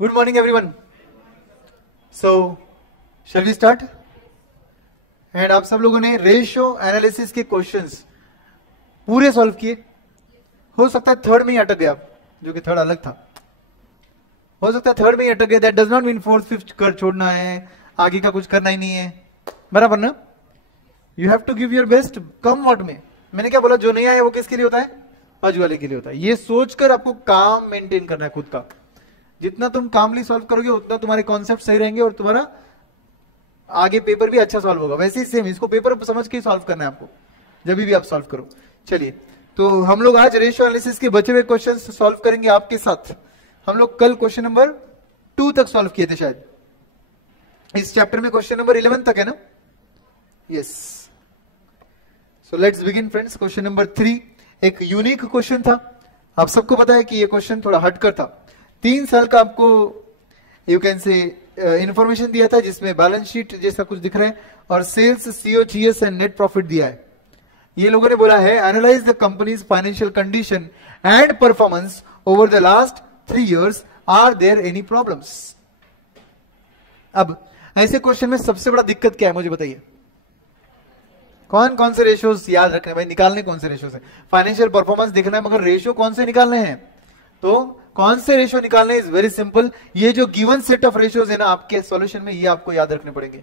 Good morning, everyone. So, shall we start? And आप सब लोगों ने रेशियो एनालिसिस के क्वेश्चंस पूरे सॉल्व किए. हो सकता है थर्ड में ही अटक गए आप, जो कि थर्ड अलग था. हो सकता है थर्ड में ही अटक गए. That does not mean fourth fifth कर छोड़ना है, आगे का कुछ करना ही नहीं है. बराबर ना? You have to give your best. Come what में मैंने क्या बोला, जो नहीं आया वो किसके लिए होता है? आज वाले के लिए होता है. ये सोचकर आपको काम मेंटेन करना है खुद का. जितना तुम कामली सॉल्व करोगे उतना तुम्हारे कॉन्सेप्ट सही रहेंगे और तुम्हारा आगे पेपर भी अच्छा सॉल्व होगा. वैसे ही सेम इसको पेपर समझ के सॉल्व करना है आपको जब भी आप सॉल्व करो. चलिए, तो हम लोग आज रेशियो एनालिसिस के बचे हुए क्वेश्चंस सॉल्व करेंगे आपके साथ. हम लोग कल क्वेश्चन नंबर 2 तक सॉल्व किए थे शायद. इस चैप्टर में क्वेश्चन नंबर 11 तक है ना? Yes. So let's begin friends. Question number 3 एक यूनिक क्वेश्चन था. आप सबको पता है कि ये क्वेश्चन थोड़ा हटकर था. 3 साल का आपको यू कैन से इंफॉर्मेशन दिया था जिसमें बैलेंस शीट जैसा कुछ दिख रहा है और sales, COGS and net profit दिया है. ये लोगों ने बोला है analyse the company's financial condition and performance over the last 3 years. Are there any problems? अब ऐसे क्वेश्चन में सबसे बड़ा दिक्कत क्या है मुझे बताइए. कौन कौन से रेशियोज याद रखने भाई, निकालने कौन से रेशियो से? फाइनेंशियल परफॉर्मेंस देखना है मगर रेशियो कौन से निकालने हैं? तो कौन से रेशियो निकालने? Is very simple. ये जो गिवन सेट ऑफ रेशियोज है ना आपके सॉल्यूशन में, ये आपको याद रखने पड़ेंगे.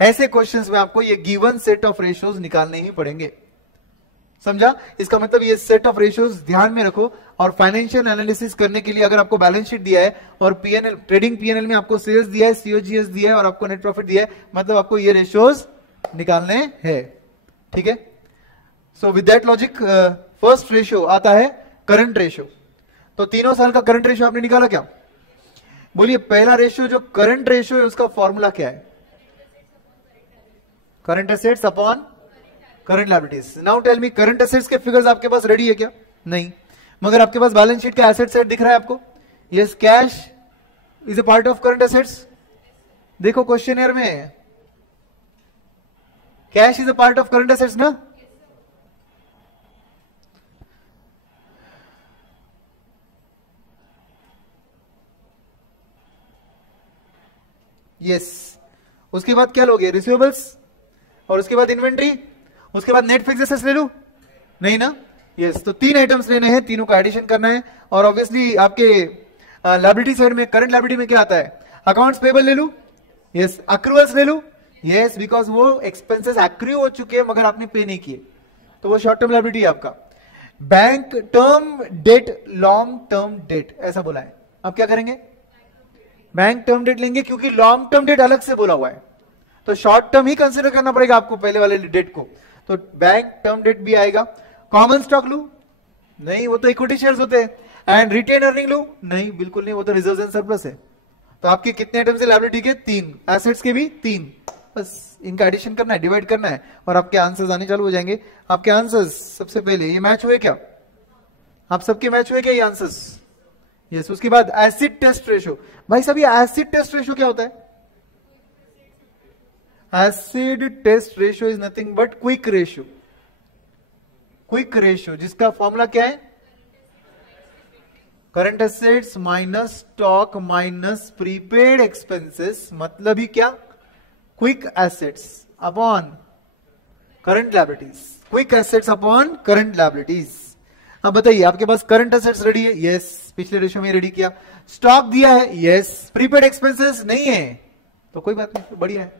ऐसे क्वेश्चंस में आपको ये गिवन सेट ऑफ रेशियोज निकालने ही पड़ेंगे. समझा? इसका मतलब ये सेट ऑफ रेशियोज ध्यान में रखो. और फाइनेंशियल एनालिसिस करने के लिए अगर आपको बैलेंस शीट दिया है और पीएनएल, ट्रेडिंग पीएनएल में आपको सेल्स दिया है, सीओजीएस दिया है और आपको नेट प्रॉफिट दिया है, मतलब आपको ये रेशियोज निकालने हैं. ठीक है? So with that logic first ratio आता है करंट रेशियो. तो 3 साल का करंट रेशियो आपने निकाला क्या? बोलिए, पहला रेशियो जो करंट रेशियो है उसका फॉर्मूला क्या है? Current assets upon current liabilities. Now tell me, current assets के फिगर्स आपके पास रेडी है क्या? नहीं. मगर आपके पास बैलेंस शीट का एसेट सेट दिख रहा है आपको. Yes, cash is a part of current assets. देखो क्वेश्चन में cash is a part of current assets ना? यस. उसके बाद क्या लोगे? रिसीवेबल्स. और उसके बाद इन्वेंट्री. उसके बाद नेट फिक्स्ड एसेट्स ले लूं? नहीं ना? यस. तो 3 आइटम्स लेने हैं, तीनों का एडिशन करना है. और ऑब्वियसली आपके लायबिलिटी साइड में, करंट लायबिलिटी में क्या आता है? अकाउंट्स पेबल ले लूं? यस. अक्रूवल्स ले लूं? यस, बिकॉज वो एक्सपेंसेस एक्रू हो चुके हैं मगर आपने पे नहीं किए, तो वो शॉर्ट टर्म लायबिलिटी है आपका. Bank term debt, long term date ऐसा बोला है. आप क्या करेंगे? बैंक टर्म डेट लेंगे क्योंकि लॉन्ग टर्म डेट अलग से बोला हुआ है, तो शॉर्ट टर्म ही कंसीडर करना पड़ेगा आपको पहले वाले डेट को. तो बैंक टर्म डेट भी आएगा. कॉमन स्टॉक लू? नहीं, वो तो इक्विटी शेयर्स होते हैं. एंड रिटेन अर्निंग लू? नहीं, बिल्कुल नहीं, वो तो रिजर्व एंड सरप्लस है. तो आपके कितने आइटम्स है लायबिलिटी के? 3. एसेट्स के भी 3. बस इनका एडिशन करना है, डिवाइड करना है और आपके आंसर्स आने चालू हो जाएंगे. आपके आंसर्स सबसे पहले ये मैच हुए क्या? आप सबके मैच हुए क्या ये आंसर्स? यस. उसके बाद एसिड टेस्ट रेशियो. भाई साहब, ये एसिड टेस्ट रेशियो क्या होता है? Acid test ratio is nothing but quick ratio. Quick ratio जिसका फॉर्मूला क्या है? Current assets minus stock minus prepaid expenses. मतलब ही क्या? Quick assets upon current liabilities. Quick assets upon current liabilities. अब बताइए, आपके पास करंट एसेट्स रेडी है? यस. पिछले रेशियो में रेडी किया. स्टॉक दिया है? यस. प्रीपेड एक्सपेंसेस नहीं है तो कोई बात नहीं, बढ़िया है.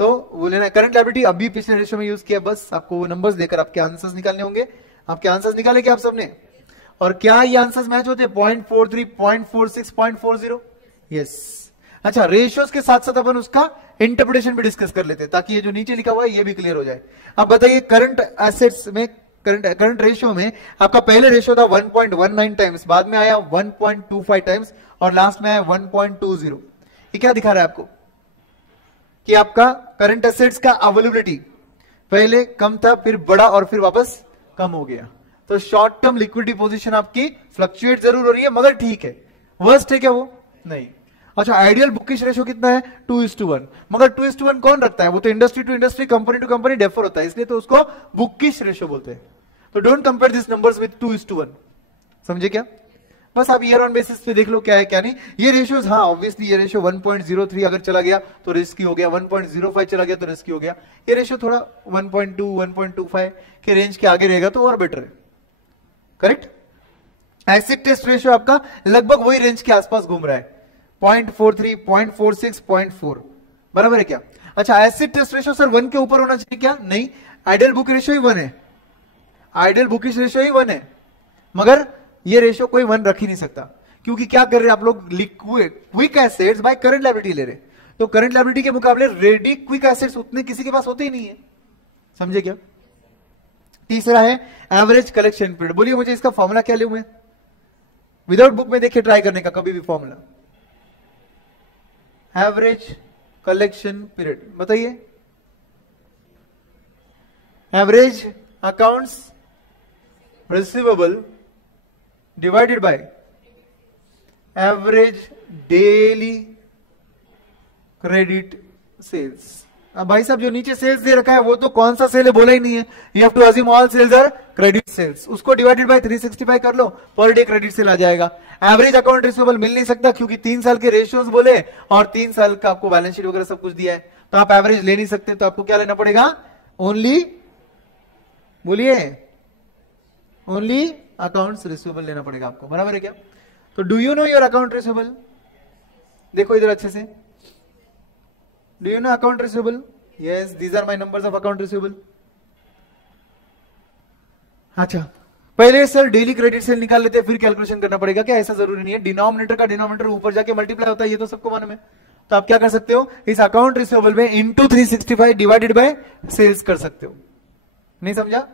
तो वो लेना है. करंट लायबिलिटी अभी पिछले रेशियो में यूज किया. बस आपको वो नंबर्स देकर आपके आंसर्स निकालने होंगे. आपके आंसर्स निकाले क्या आप सबने? और क्या ये आंसर्स मैच होते हैं? 0.43, 0.46, 0.40. यस. अच्छा, रेशियोज के साथ साथ अपन उसका इंटरप्रिटेशन भी डिस्कस कर लेते हैं ताकि ये जो नीचे लिखा हुआ है ये भी क्लियर हो जाए. अब बताइए, करंट एसेट्स में, करंट रेशियो में आपका पहले रेशियो था 1.19 टाइम्स, बाद में आया 1.25 टाइम्स और लास्ट में आया 1.20. ये क्या दिखा रहा है आपको? कि आपका करंट एसेट्स का अवेलेबिलिटी पहले कम था, फिर बढ़ा और फिर वापस कम हो गया. तो शॉर्ट टर्म लिक्विडिटी पोजीशन आपकी फ्लक्चुएट जरूर हो रही है मगर ठीक है. वर्स्ट है क्या वो? नहीं. अच्छा, आइडियल बुकिश रेशियो कितना है? 2:1. मगर 2:1 कौन रखता है? वो तो industry to industry, company to company differ होता है, इसलिए तो उसको बुकिश रेशियो बोलते हैं. तो don't compare this numbers with 2:1. समझे क्या? बस आप ईयर ऑन बेसिस पे देख लो क्या है क्या नहीं। ये रेशियोज, हाँ ऑब्वियसली ये रेशियो 1.03 अगर चला गया तो रिस्की हो गया, 1.05 चला गया तो रिस्की हो गया। ये रेशियो थोड़ा 1.2 1.25 के रेंज के आगे रहेगा तो और बेटर है, करेक्ट। एसिड टेस्ट रेशियो आपका लगभग वही रेंज के आसपास घूम रहा है, 0.43 0.46 0.4, बराबर है क्या। अच्छा, एसिड टेस्ट रेशियो सर 1 के ऊपर होना चाहिए क्या? नहीं, आइडियल बुक रेशियो ही 1 है, आइडियल बुकिश रेशियो ही 1 है, मगर ये रेशियो कोई 1 रख ही नहीं सकता, क्योंकि क्या कर रहे हैं आप लोग, liquid quick acids by current liability ले रहे, तो करंट लायबिलिटी के मुकाबले रेडी क्विक एसिड्स उतने किसी के पास होते ही नहीं है, समझे क्या। तीसरा है एवरेज कलेक्शन पीरियड। बोलिए मुझे इसका फॉर्मूला क्या लूं मैं, विदाउट बुक में देखिए ट्राई करने का कभी भी फॉर्मूला, एवरेज कलेक्शन पीरियड बताइए। Average accounts receivable divided by average daily credit sales. अब भाई साहब जो नीचे सेल्स दे रखा है वो तो कौन सा सेल है बोला ही नहीं है, you have to assume all sales are credit sales, उसको डिवाइडेड बाय 365 कर लो, पर डे क्रेडिट सेल आ जाएगा। एवरेज अकाउंट रिसीवेबल मिल नहीं सकता क्योंकि 3 साल के रेशियोज बोले और 3 साल का आपको बैलेंस शीट वगैरह सब कुछ दिया है, तो आप एवरेज ले नहीं सकते, तो आपको क्या लेना पड़ेगा, ओनली, बोलिए ओनली अकाउंट्स रिसीवेबल लेना पड़ेगा आपको, बराबर है क्या। तो do you know your account receivable, देखो इधर अच्छे से, do you know account receivable, yes these are my numbers of account receivable. अच्छा, पहले सर डेली क्रेडिट सेल निकाल लेते हैं फिर कैलकुलेशन करना पड़ेगा क्या, ऐसा जरूरी नहीं है, डिनोमिनेटर का डिनोमिनेटर ऊपर जाके मल्टीप्लाई होता है, ये तो सबको मालूम है। तो आप क्या कर सकते हो, इस अकाउंट रिसीवेबल में इंटू 365 डिवाइडेड बाय सेल्स कर सकते हो, नहीं समझा।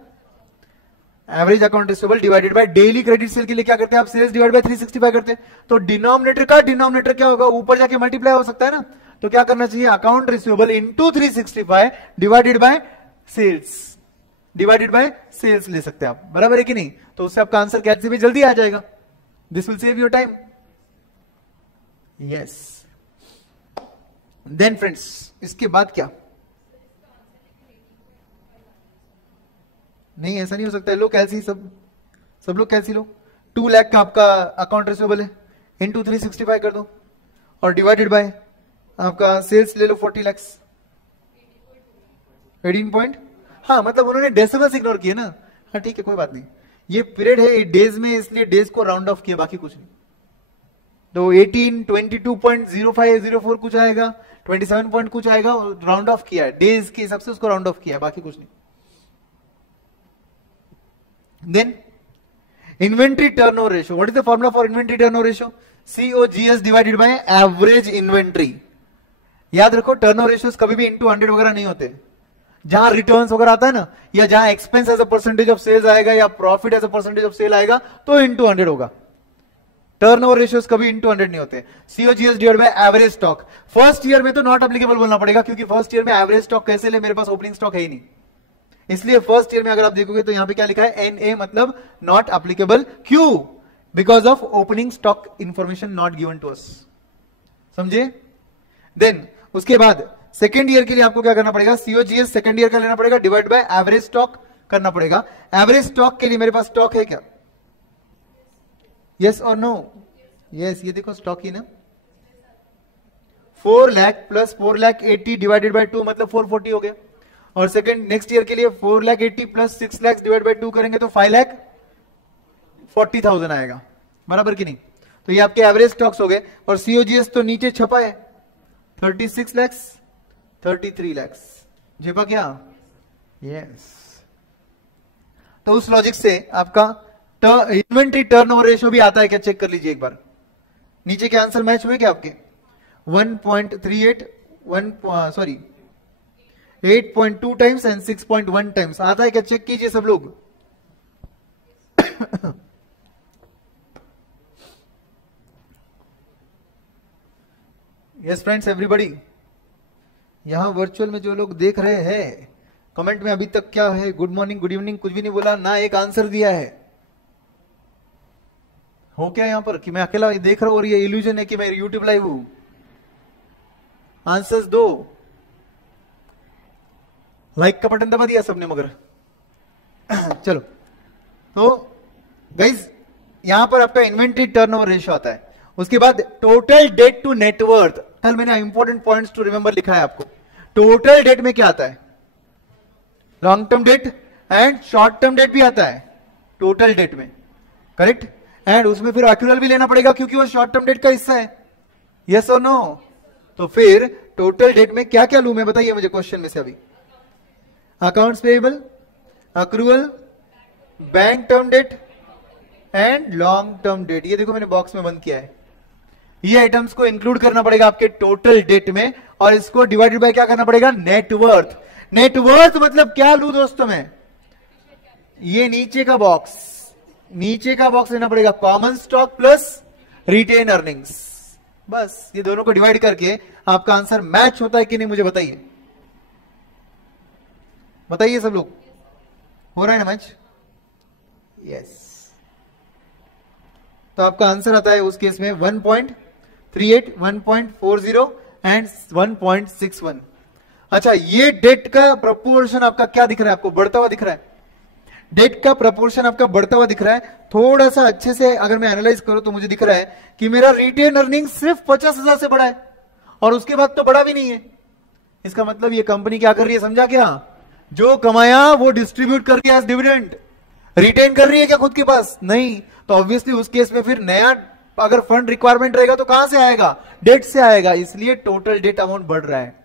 Average account receivable divided by daily credit sale के लिए क्या करते हैं आप, सेल्स डिवाइड बाय 365 करते हैं, तो डिनोमिनेटर का डिनोमिनेटर क्या होगा, ऊपर जाके मल्टीप्लाई हो सकता है ना, तो क्या करना चाहिए, account receivable into 365 divided by sales, divided by sales ले सकते हैं आप, बराबर है कि नहीं। तो उससे आपका आंसर कैसे भी जल्दी आ जाएगा, this will save your time, yes. Then friends इसके बाद क्या, नहीं ऐसा नहीं हो सकता है, लो कैलसी, सब लोग कैलसी लो, 2 लाख का आपका अकाउंट रिसीवेबल है, इंटू 365 कर दो और डिवाइडेड बाय आपका सेल्स ले लो 40 लाख, 18 पॉइंट, हाँ मतलब उन्होंने डेसिमल्स इग्नोर किए ना, हाँ ठीक है कोई बात नहीं, ये पीरियड है डेज में इसलिए डेज को राउंड ऑफ किया, बाकी कुछ नहीं। तो 18 22.0504 कुछ आएगा, 27 पॉइंट कुछ आएगा, राउंड ऑफ किया है डेज के हिसाब से, उसको राउंड ऑफ किया है, बाकी कुछ नहीं। Then inventory turnover ratio. What is the formula for inventory turnover ratio? COGS divided by average inventory. याद रखो टर्नओवर रेशियोज कभी भी इंटू 100 वगैरह नहीं होते, जहां रिटर्न्स वगैरह आता है ना, या जहां expense as a percentage of sales आएगा या profit as a percentage of sale आएगा तो इंटू 100 होगा, टर्नओवर रेशियोज कभी इंटू 100 नहीं होते। COGS divide by average stock, first year में तो नॉट एप्लीकेबल बोलना पड़ेगा, क्योंकि फर्स्ट ईयर में एवरेज स्टॉक कैसे ले, मेरे पास ओपनिंग स्टॉक है ही नहीं, इसलिए फर्स्ट ईयर में अगर आप देखोगे तो यहां पे क्या लिखा है, NA मतलब नॉट एप्लीकेबल, क्यों, because of opening stock information not given to us, समझे। देन उसके बाद सेकेंड ईयर के लिए आपको क्या करना पड़ेगा, COGS सेकेंड ईयर का लेना पड़ेगा, डिवाइड बाय एवरेज स्टॉक करना पड़ेगा। एवरेज स्टॉक के लिए मेरे पास स्टॉक है क्या, यस और नो, यस ये देखो स्टॉक ही ना, 4 लाख प्लस 4,80,000 डिवाइडेड बाय 2 मतलब 440 हो गया, और सेकंड नेक्स्ट ईयर के लिए 4,80,000 प्लस 6 लाख डिवाइड बाय 2 करेंगे तो 5,40,000 आएगा, बराबर कि नहीं। तो ये आपके एवरेज स्टॉक्स हो गए, और COGS तो नीचे छपा है 36 लाख 33 लाख, छपा क्या, यस। तो उस लॉजिक से आपका इन्वेंट्री टर्नओवर रेशियो भी आता है क्या, चेक कर लीजिए एक बार, नीचे के आंसर मैच हुए क्या आपके, 1.38 8.2 टाइम्स एंड 6.1 टाइम्स आता है क्या, चेक कीजिए सब लोग। यस फ्रेंड्स एवरीबॉडी, यहां वर्चुअल में जो लोग देख रहे हैं कमेंट में अभी तक क्या है, गुड मॉर्निंग गुड इवनिंग कुछ भी नहीं बोला ना, एक आंसर दिया है, हो क्या यहां पर कि मैं अकेला देख रहा हूं और ये इल्यूजन है कि मैं यूट्यूब लाइव हूं, आंसर्स दो। लाइक का बटन दबा दिया सबने मगर चलो, तो गाइज यहां पर आपका इन्वेंट्री टर्नओवर रेशियो आता है, उसके बाद टोटल डेट टू नेटवर्थ। कल मैंने इंपॉर्टेंट पॉइंट्स टू रिमेंबर लिखा है आपको। टोटल डेट में क्या आता है, long term date and short term debt भी आता है टोटल डेट में, करेक्ट। एंड उसमें फिर एक्यूरल भी लेना पड़ेगा क्योंकि वो शॉर्ट टर्म डेट का हिस्सा है, यस और नो। तो फिर टोटल डेट में क्या क्या लू मैं, बताइए मुझे क्वेश्चन में से अभी। Accounts payable, accrual, bank term debt and long term date. ये देखो मैंने बॉक्स में बंद किया है। ये आइटम्स को इंक्लूड करना पड़ेगा आपके टोटल डेट में, और इसको डिवाइडेड बाय क्या करना पड़ेगा, नेटवर्थ। नेटवर्थ मतलब क्या लू दोस्तों में, ये नीचे का बॉक्स, नीचे का बॉक्स लेना पड़ेगा, common stock plus retained earnings. बस ये दोनों को डिवाइड करके आपका आंसर मैच होता है कि नहीं मुझे बताइए, बताइए सब लोग, हो रहा है ना मैच, यस। तो आपका आंसर आता है उस केस में 1.38, 1.40 एंड 1.61। अच्छा, ये डेट का प्रपोर्शन आपका क्या दिख रहा है, आपको बढ़ता हुआ दिख रहा है, डेट का प्रपोर्शन आपका बढ़ता हुआ दिख रहा है। थोड़ा सा अच्छे से अगर मैं एनालाइज करूं तो मुझे दिख रहा है कि मेरा रिटेन अर्निंग सिर्फ 50,000 से बढ़ा है, और उसके बाद तो बढ़ा भी नहीं है। इसका मतलब ये कंपनी क्या कर रही है, समझा क्या, जो कमाया वो डिस्ट्रीब्यूट कर रही है एज डिविडेंड, रिटेन कर रही है क्या खुद के पास, नहीं। तो ऑब्वियसली उस केस में फिर नया अगर फंड रिक्वायरमेंट रहेगा तो कहां से आएगा, डेट से आएगा, इसलिए टोटल डेट अमाउंट बढ़ रहा है।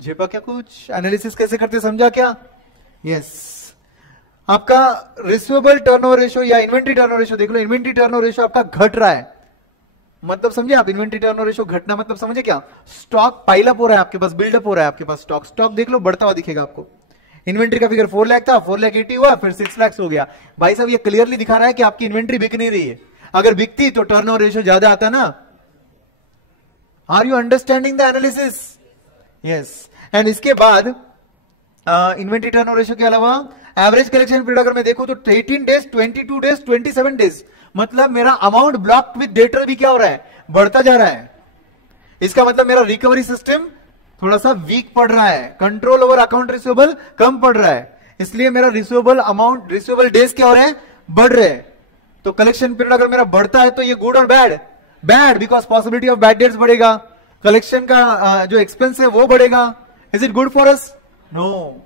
झेपा क्या कुछ, एनालिसिस कैसे करते समझा क्या, यस। आपका रिसीवेबल टर्नओवर रेशियो या इन्वेंट्री टर्नओवर रेशियो देख लो, इन्वेंट्री टर्नओवर रेशियो आपका घट रहा है, मतलब समझे आप, इन्वेंट्री टर्नओवर रेशियो घटना मतलब समझे क्या, स्टॉक पाइलअप हो रहा है आपके पास, बिल्डअप हो रहा है आपके पास स्टॉक, स्टॉक देख लो बढ़ता हुआ दिखेगा आपको। इन्वेंट्री का फिगर 4 लाख था, 4,80,000 हुआ, फिर 6 लाख हो गया। भाई साहब ये क्लियरली दिखा रहा है कि आपकी इन्वेंट्री बिक नहीं रही है, अगर बिकती तो टर्नओवर रेशियो ज्यादा आता ना। Are you understanding the analysis, yes. And इसके बाद इन्वेंट्री टर्नओवर रेशियो के अलावा एवरेज कलेक्शन पीरियड अगर मैं देखूं तो 18 डेज, 22 डेज, 27 डेज, मतलब मेरा अमाउंट ब्लॉक्ड विद डेटर भी क्या हो रहा है, बढ़ता जा रहा है। इसका मतलब मेरा रिकवरी सिस्टम थोड़ा सा वीक पड़ रहा है, कंट्रोल ओवर अकाउंट रिसीवेबल कम पड़ रहा है, इसलिए मेरा रिसीवेबल अमाउंट, रिसीवेबल डेज क्या हो रहे हैं, बढ़ रहे हैं। तो कलेक्शन पीरियड अगर मेरा बढ़ता है तो ये गुड और bad, bad because possibility of bad debts बढ़ेगा, कलेक्शन का जो एक्सपेंस है वो बढ़ेगा। Is it good for us, no,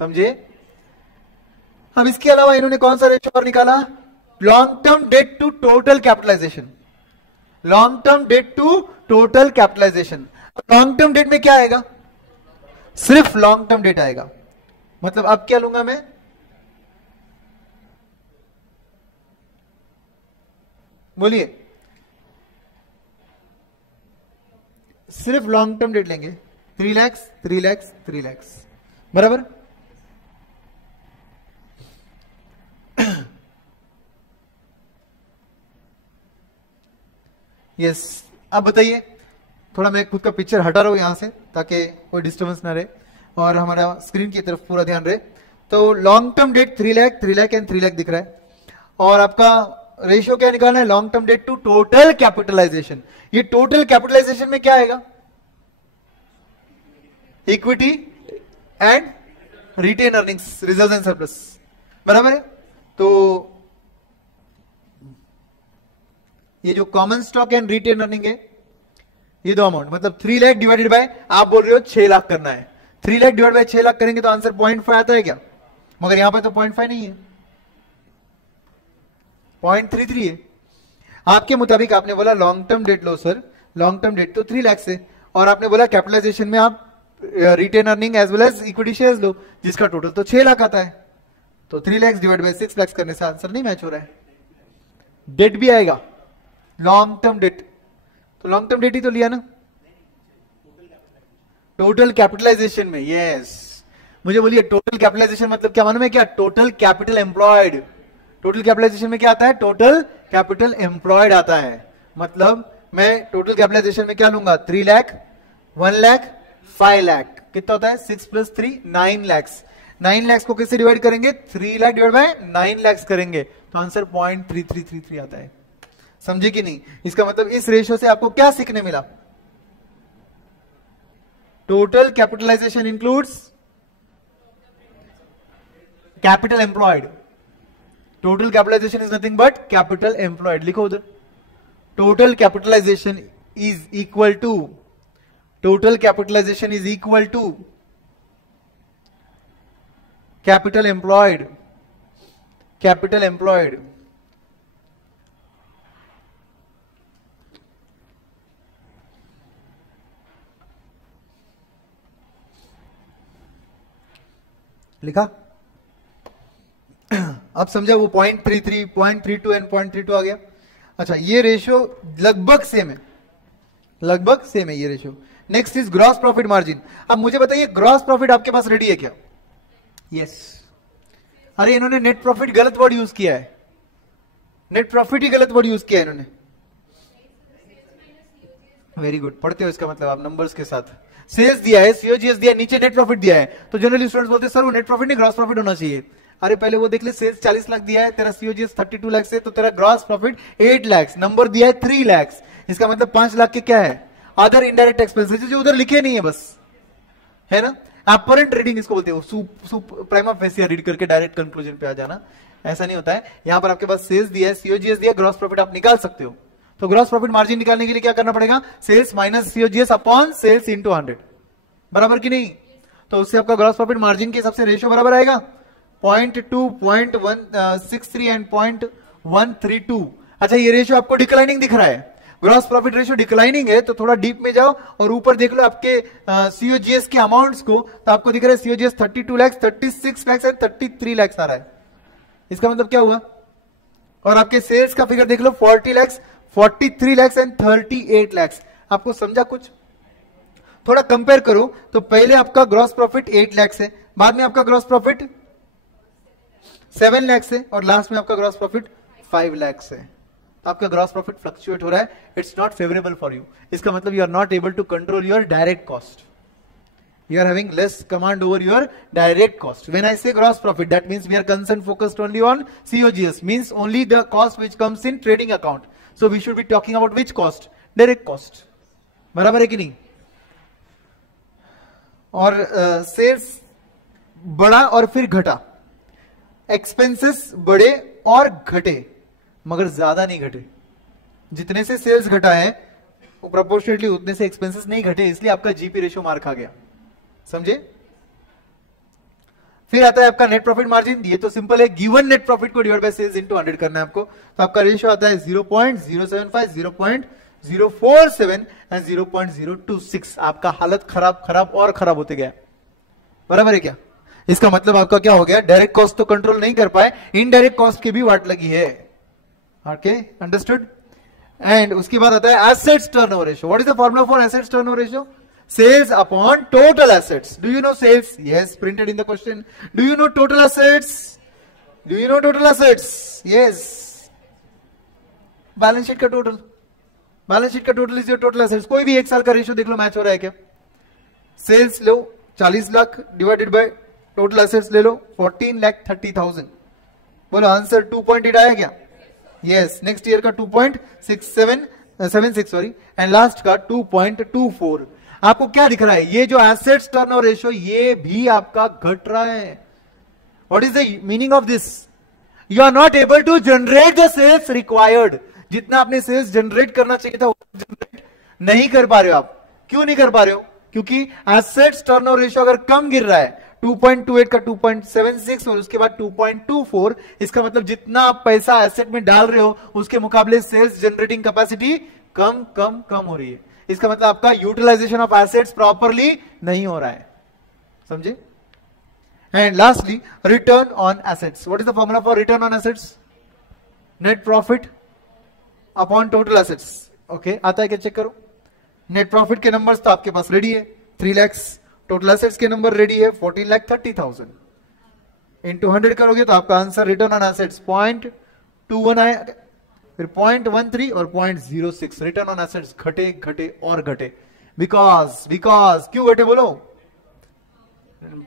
समझे। अब इसके अलावा इन्होंने कौन सा रेशियो और निकाला, long term debt to total capitalisation, long term debt to total capitalisation. Long term debt में क्या आएगा, सिर्फ लॉन्ग टर्म डेट आएगा, मतलब अब क्या लूंगा मैं, बोलिए, सिर्फ लॉन्ग टर्म डेट लेंगे, 3 लाख, 3 लाख, 3 लाख, बराबर। यस अब बताइए, थोड़ा मैं खुद का पिक्चर हटा रहा हूं यहां से ताकि कोई डिस्टर्बेंस ना रहे और हमारा स्क्रीन की तरफ पूरा ध्यान रहे। तो long term debt 3 lakh, 3 lakh and 3 lakh दिख रहा है, और आपका रेशियो क्या निकालना है, long term debt to total capitalisation. ये टोटल कैपिटलाइजेशन में क्या आएगा, equity and retained earnings, reserves and surplus, बराबर है। तो ये जो common stock and retain earning है, ये दो अमाउंट, मतलब 3 लाख डिवाइडेड बाय, आप बोल रहे हो 6 लाख करना है, 3 लाख डिवाइड बाय 6 लाख करेंगे तो आंसर 0.5 आता है क्या, मगर यहां पर तो 0.5 नहीं है, 0.33 है। आपके मुताबिक आपने बोला लॉन्ग टर्म डेट लो सर, लॉन्ग टर्म डेट तो 3 लाख से, और आपने बोला कैपिटलाइजेशन में आप retained earning as well as equity shares लो, जिसका टोटल तो 6 लाख आता है। तो 3 लाख डिवाइड बाय 6 लाख करने से आंसर नहीं मैच हो रहा है, डेट भी आएगा लॉन्ग टर्म डेट, तो लॉन्ग टर्म डेट ही तो लिया ना टोटल कैपिटलाइजेशन में। यस मुझे बोलिए, टोटल कैपिटलाइजेशन मतलब क्या मालूम है क्या, total capital employed. Total capitalisation में क्या आता है, टोटल कैपिटल एम्प्लॉयड आता है, मतलब मैं टोटल कैपिटलाइजेशन में क्या लूंगा, 3 लाख, 1 लाख, 5 लाख, कितना होता है 6 + 3 9 लाख। 9 लाख को किससे डिवाइड करेंगे, 3 लाख डिवाइड बाय 9 लाख करेंगे तो आंसर 0.3333 आता है, समझे कि नहीं। इसका मतलब इस रेशियो से आपको क्या सीखने मिला, total capitalisation includes capital employed, total capitalisation is nothing but capital employed. लिखो उधर, total capitalisation is equal to, total capitalisation is equal to capital employed. Capital employed. लिखा? अब समझा वो 0.33, 0.32 एंड 0.32 आ गया. अच्छा, ये रेशियो लगभग सेम है, लगभग सेम है ये ratio. Next is gross profit margin. अब मुझे बताइए ग्रॉस प्रॉफिट आपके पास रेडी है क्या? यस. अरे इन्होंने नेट प्रॉफिट गलत वर्ड यूज किया है, नेट प्रॉफिट ही गलत वर्ड यूज किया है इन्होंने. वेरी गुड, पढ़ते हो इसका मतलब आप नंबर्स के साथ. सेल्स दिया है, सीओजीएस दिया है, नीचे नेट प्रॉफिट दिया है, तो जनरली स्टूडेंट्स बोलते हैं सर वो नेट प्रॉफिट नहीं ग्रॉस प्रॉफिट होना चाहिए. अरे पहले वो देख ले, सेल्स 40 लाख दिया है, तेरा सीओजीएस 32 लाख से, तो तेरा ग्रॉस प्रॉफिट 8 लाख, नंबर दिया है 3 लाख, इसका मतलब 5 लाख के क्या है? अदर इनडायरेक्ट एक्सपेंसेस जो उधर लिखे नहीं है बस, है ना. अपरेंट रीडिंग इसको बोलते हो, प्राइमा फेसिया रीड करके डायरेक्ट कंक्लूजन पे आ जाना, ऐसा नहीं होता है. यहां पर आपके पास सेल्स दिया है, सीओजीएस दिया, ग्रॉस प्रॉफिट आप निकाल सकते हो. तो ग्रॉस प्रॉफिट मार्जिन निकालने के लिए क्या करना पड़ेगा? Sales minus COGS upon sales into 100. बराबर कि नहीं? तो उससे आपका ग्रॉस प्रॉफिट मार्जिन के हिसाब से रेशियो बराबर आएगा 0.2, 0.163 एंड 0.132. अच्छा, ये रेशियो आपको डिक्लाइनिंग दिख रहा है, ग्रॉस प्रॉफिट रेशियो डिक्लाइनिंग है, तो थोड़ा डीप में जाओ और ऊपर देख लो आपके सीओजीएस के अमाउंट्स को, तो आपको दिख रहा है सीओजीएस 32 लाख, 36 लाख एंड 33 लाख आ रहा है. इसका मतलब क्या हुआ? और आपके सेल्स का फिगर देख लो 40 लाख, 43 लाख एंड 38 लाख. आपको समझा कुछ? थोड़ा कंपेयर करो, तो पहले आपका ग्रॉस प्रॉफिट 8 लाख है, बाद में आपका ग्रॉस प्रॉफिट 7 लाख है, और लास्ट में आपका ग्रॉस प्रॉफिट 5 लाख है. आपका ग्रॉस प्रॉफिट फ्लक्चुएट हो रहा है, it's not favourable for you. इसका मतलब you are not able to control your direct cost, you are having less command over your direct cost. When I say gross profit, that means we are concerned focused only on COGS, means only the cost which comes in trading account. So we should be talking about which cost? Direct cost. बराबर है कि नहीं? और sales बढ़ा और फिर घटा, expenses बढ़े और घटे, मगर ज्यादा नहीं घटे. जितने से सेल्स घटा है वो प्रोपोर्शनेटली उतने से एक्सपेंसेस नहीं घटे, इसलिए आपका जीपी रेशियो मार खा गया. समझे? फिर आता है आपका नेट प्रॉफिट मार्जिन. ये तो सिंपल है, गिवन नेट प्रॉफिट को डिवाइड बाय सेल्स इनटू 100 करना है आपको. तो आपका रेशियो आता है 0.075, 0.047 एंड 0.026. आपका हालत खराब और खराब होते गया. बराबर है क्या? इसका मतलब आपका क्या हो गया? डायरेक्ट कॉस्ट तो कंट्रोल नहीं कर पाए, इनडायरेक्ट कॉस्ट की भी वाट लगी है. Okay, understood. एंड उसके बाद आता है assets turnover ratio. What is the formula for assets turnover ratio? Sales upon total assets. Do you know sales? Yes, printed in the question. Do you know total assets? Do you know total assets? Yes. Balance sheet का total. Balance sheet का total is your total assets. कोई भी एक साल का ratio देख लो, match हो रहा है क्या? Sales low 40 lakh divided by total assets ले लो 14,30,000. बोलो आंसर 2.8 आया क्या? Yes. नेक्स्ट ईयर का 2.76 सॉरी, एंड लास्ट का 2.24. आपको क्या दिख रहा है? ये जो एसेट्स टर्नओवर रेशियो, ये भी आपका घट रहा है. What is the meaning of this? You are not able to generate the sales required. जितना आपने सेल्स जनरेट करना चाहिए था वो जनरेट नहीं कर पा रहे हो आप. क्यों नहीं कर पा रहे हो? क्योंकि एसेट्स टर्नओवर रेशियो अगर कम गिर रहा है, 2.28 का 2.76 और उसके बाद 2.24, इसका मतलब जितना आप पैसा एसेट में डाल रहे हो उसके मुकाबले सेल्स जनरेटिंग कैपेसिटी कम हो रही है. इसका मतलब आपका यूटिलाइजेशन ऑफ एसेट्स प्रॉपरली नहीं हो रहा है. समझे? And lastly return on assets. What is the formula for return on assets? Net profit upon total assets. Okay, आता है क्या? चेक करो. नेट प्रॉफिट के नंबर्स तो आपके पास रेडी है 3 लाख, टोटल एसेट्स के नंबर रेडी है 14,30,000. इंटू 100 करोगे तो आपका आंसर रिटर्न ऑन एसेट्स 0.21 आया, फिर 0.13 और 0.06. रिटर्न ऑन एसेट्स घटे और घटे. बिकॉज क्यों घटे बोलो?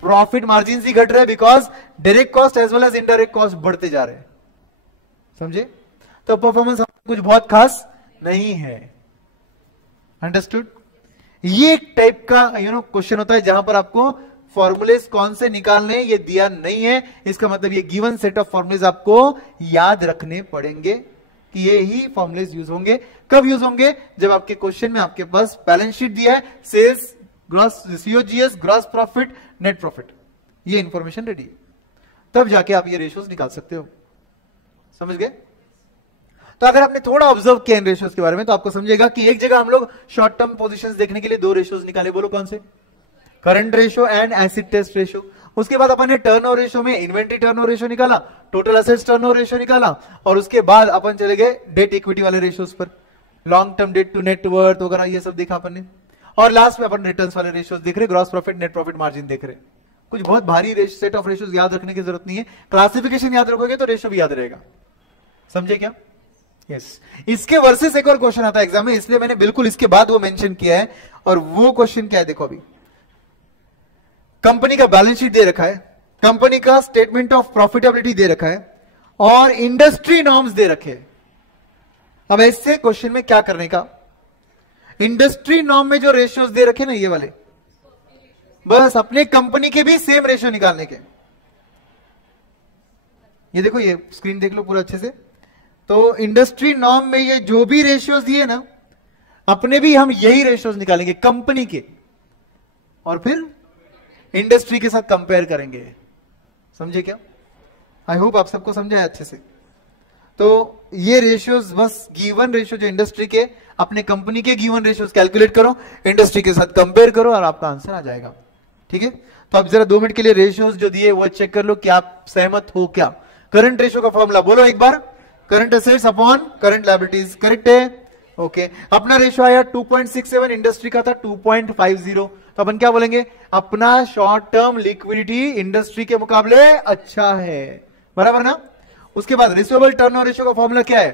प्रॉफिट मार्जिन ही घट रहे हैं, because direct cost as well as indirect cost बढ़ते जा रहे हैं. समझे? तो परफॉर्मेंस कुछ बहुत खास नहीं है. अंडरस्टूड? ये एक टाइप का क्वेश्चन होता है जहां पर आपको फॉर्मूलेस कौन से निकालने ये दिया नहीं है, इसका मतलब ये गिवन सेट ऑफ फॉर्मूलेस आपको याद रखने पड़ेंगे कि ये ही फॉर्मूलेस यूज होंगे। कब यूज होंगे? जब आपके क्वेश्चन में आपके पास बैलेंस शीट दिया है, sales, gross, COGS, gross profit, net profit, ये इंफॉर्मेशन रेडी है, तब जाके आप ये रेशियोज निकाल सकते हो। समझ गए? तो अगर आपने थोड़ा ऑब्जर्व किया इन रेशियोज के बारे में तो आपको समझेगा कि एक जगह हम लोग शॉर्ट टर्म पोजीशंस देखने के लिए दो रेशियोज निकाले, बोलो कौन से? Current ratio and acid test ratio. उसके बाद अपन ने टर्नओवर रेशियो में इन्वेंट्री टर्नओवर रेशियो निकाला, टोटल एसेट्स टर्नओवर रेशियो निकाला, और उसके बाद अपन चले गए डेट इक्विटी वाले रेशियोज पर, long term debt to net worth वगैरह ये सब देखा अपन ने, और लास्ट में अपन रिटर्न्स वाले रेशियोज देख रहे, gross profit, net profit margin देख रहे। कुछ बहुत भारी सेट ऑफ रेशियोज याद रखने की जरूरत नहीं है, क्लासिफिकेशन याद रखोगे तो रेशियो भी याद रहेगा। समझे क्या? यस। इसके वर्सेस एक और क्वेश्चन आता है एग्जाम में, इसलिए मैंने बिल्कुल इसके बाद वो मेंशन किया है, और वो क्वेश्चन क्या है देखो। अभी कंपनी का बैलेंस शीट दे रखा है, कंपनी का स्टेटमेंट ऑफ प्रॉफिटेबिलिटी दे रखा है, और इंडस्ट्री नॉर्म्स दे रखे हैं। अब ऐसे क्वेश्चन में क्या करने का? इंडस्ट्री नॉर्म में जो रेशियोज दे रखे ना ये वाले, बस अपने कंपनी के भी सेम रेशियो निकालने के। ये देखो, ये स्क्रीन देख लो पूरा अच्छे से। तो इंडस्ट्री नॉर्म में ये जो भी रेशियोज दिए ना, अपने भी हम यही रेशियोज निकालेंगे कंपनी के, और फिर इंडस्ट्री के साथ कंपेयर करेंगे। समझे क्या? आई होप आप सबको समझा है अच्छे से। तो ये रेशियोज, बस गिवन रेशियो जो इंडस्ट्री के, अपने कंपनी के गिवन रेशियोज कैलकुलेट करो, इंडस्ट्री के साथ कंपेयर करो, और आपका आंसर आ जाएगा। ठीक है? तो आप जरा 2 मिनट के लिए रेशियोज जो दिए वो चेक कर लो कि आप सहमत हो क्या। करंट रेशियो का फॉर्मूला बोलो एक बार, current assets upon current liabilities, correct है? ओके। अपना रेशियो आया 2.67, इंडस्ट्री का था 2.50, तो अपन क्या बोलेंगे? अपना शॉर्ट टर्म लिक्विडिटी इंडस्ट्री के मुकाबले अच्छा है, बराबर ना? उसके बाद रिसीवेबल टर्नओवर रेशियो का फॉर्मूला क्या है?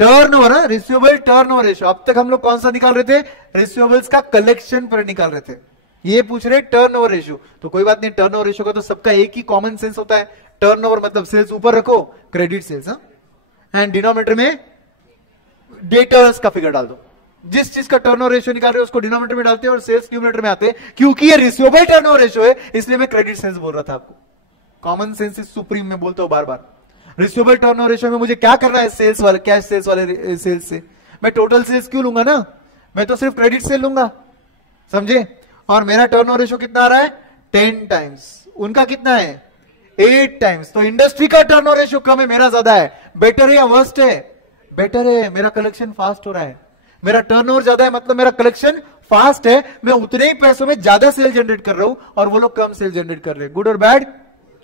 Turnover, receivable turnover ratio. अब तक हम लोग कौन सा निकाल रहे थे? रिसीवेबल्स का कलेक्शन पर निकाल रहे थे, ये पूछ रहे टर्नओवर रेशियो। तो कोई बात नहीं, टर्नओवर रेशियो का तो सबका एक ही कॉमन सेंस होता है, टर्नओवर मतलब सेल्स ऊपर रखो, क्रेडिट सेल्स, एंड डिनोमिनेटर में डेटर्स का फिगर डाल दो। जिस चीज का टर्नओवर रेशियो निकाल रहे हो उसको डिनोमिनेटर में डालते हैं और सेल्स न्यूमिनेटर में आते हैं, क्योंकि ये रिसीवेबल टर्नओवर रेशियो है, इसलिए मैं क्रेडिट सेल्स बोल रहा था आपको। कॉमन सेंस इज सुप्रीम, मैं बोलता हूं बार बार। रिसीवेबल टर्नओवर रेशियो में मुझे क्या करना है? सेल्स वाले, कैश सेल्स वाले सेल्स से मैं टोटल सेल्स क्यों लूंगा ना, मैं तो सिर्फ क्रेडिट सेल लूंगा। समझे? और मेरा टर्नओवर रेशियो कितना आ रहा है? 10 टाइम्स। उनका कितना है? 8 टाइम्स। तो इंडस्ट्री का टर्नओवर रेशियो कम है, मेरा ज्यादा है। बेटर है या वर्स्ट है? बेटर है। मेरा कलेक्शन फास्ट हो रहा है, मेरा टर्नओवर ज्यादा है, मतलब मेरा कलेक्शन फास्ट है, मैं उतने ही पैसों में ज्यादा सेल जनरेट कर रहा हूं, और वो लोग कम सेल जनरेट कर रहे हैं। गुड और बैड?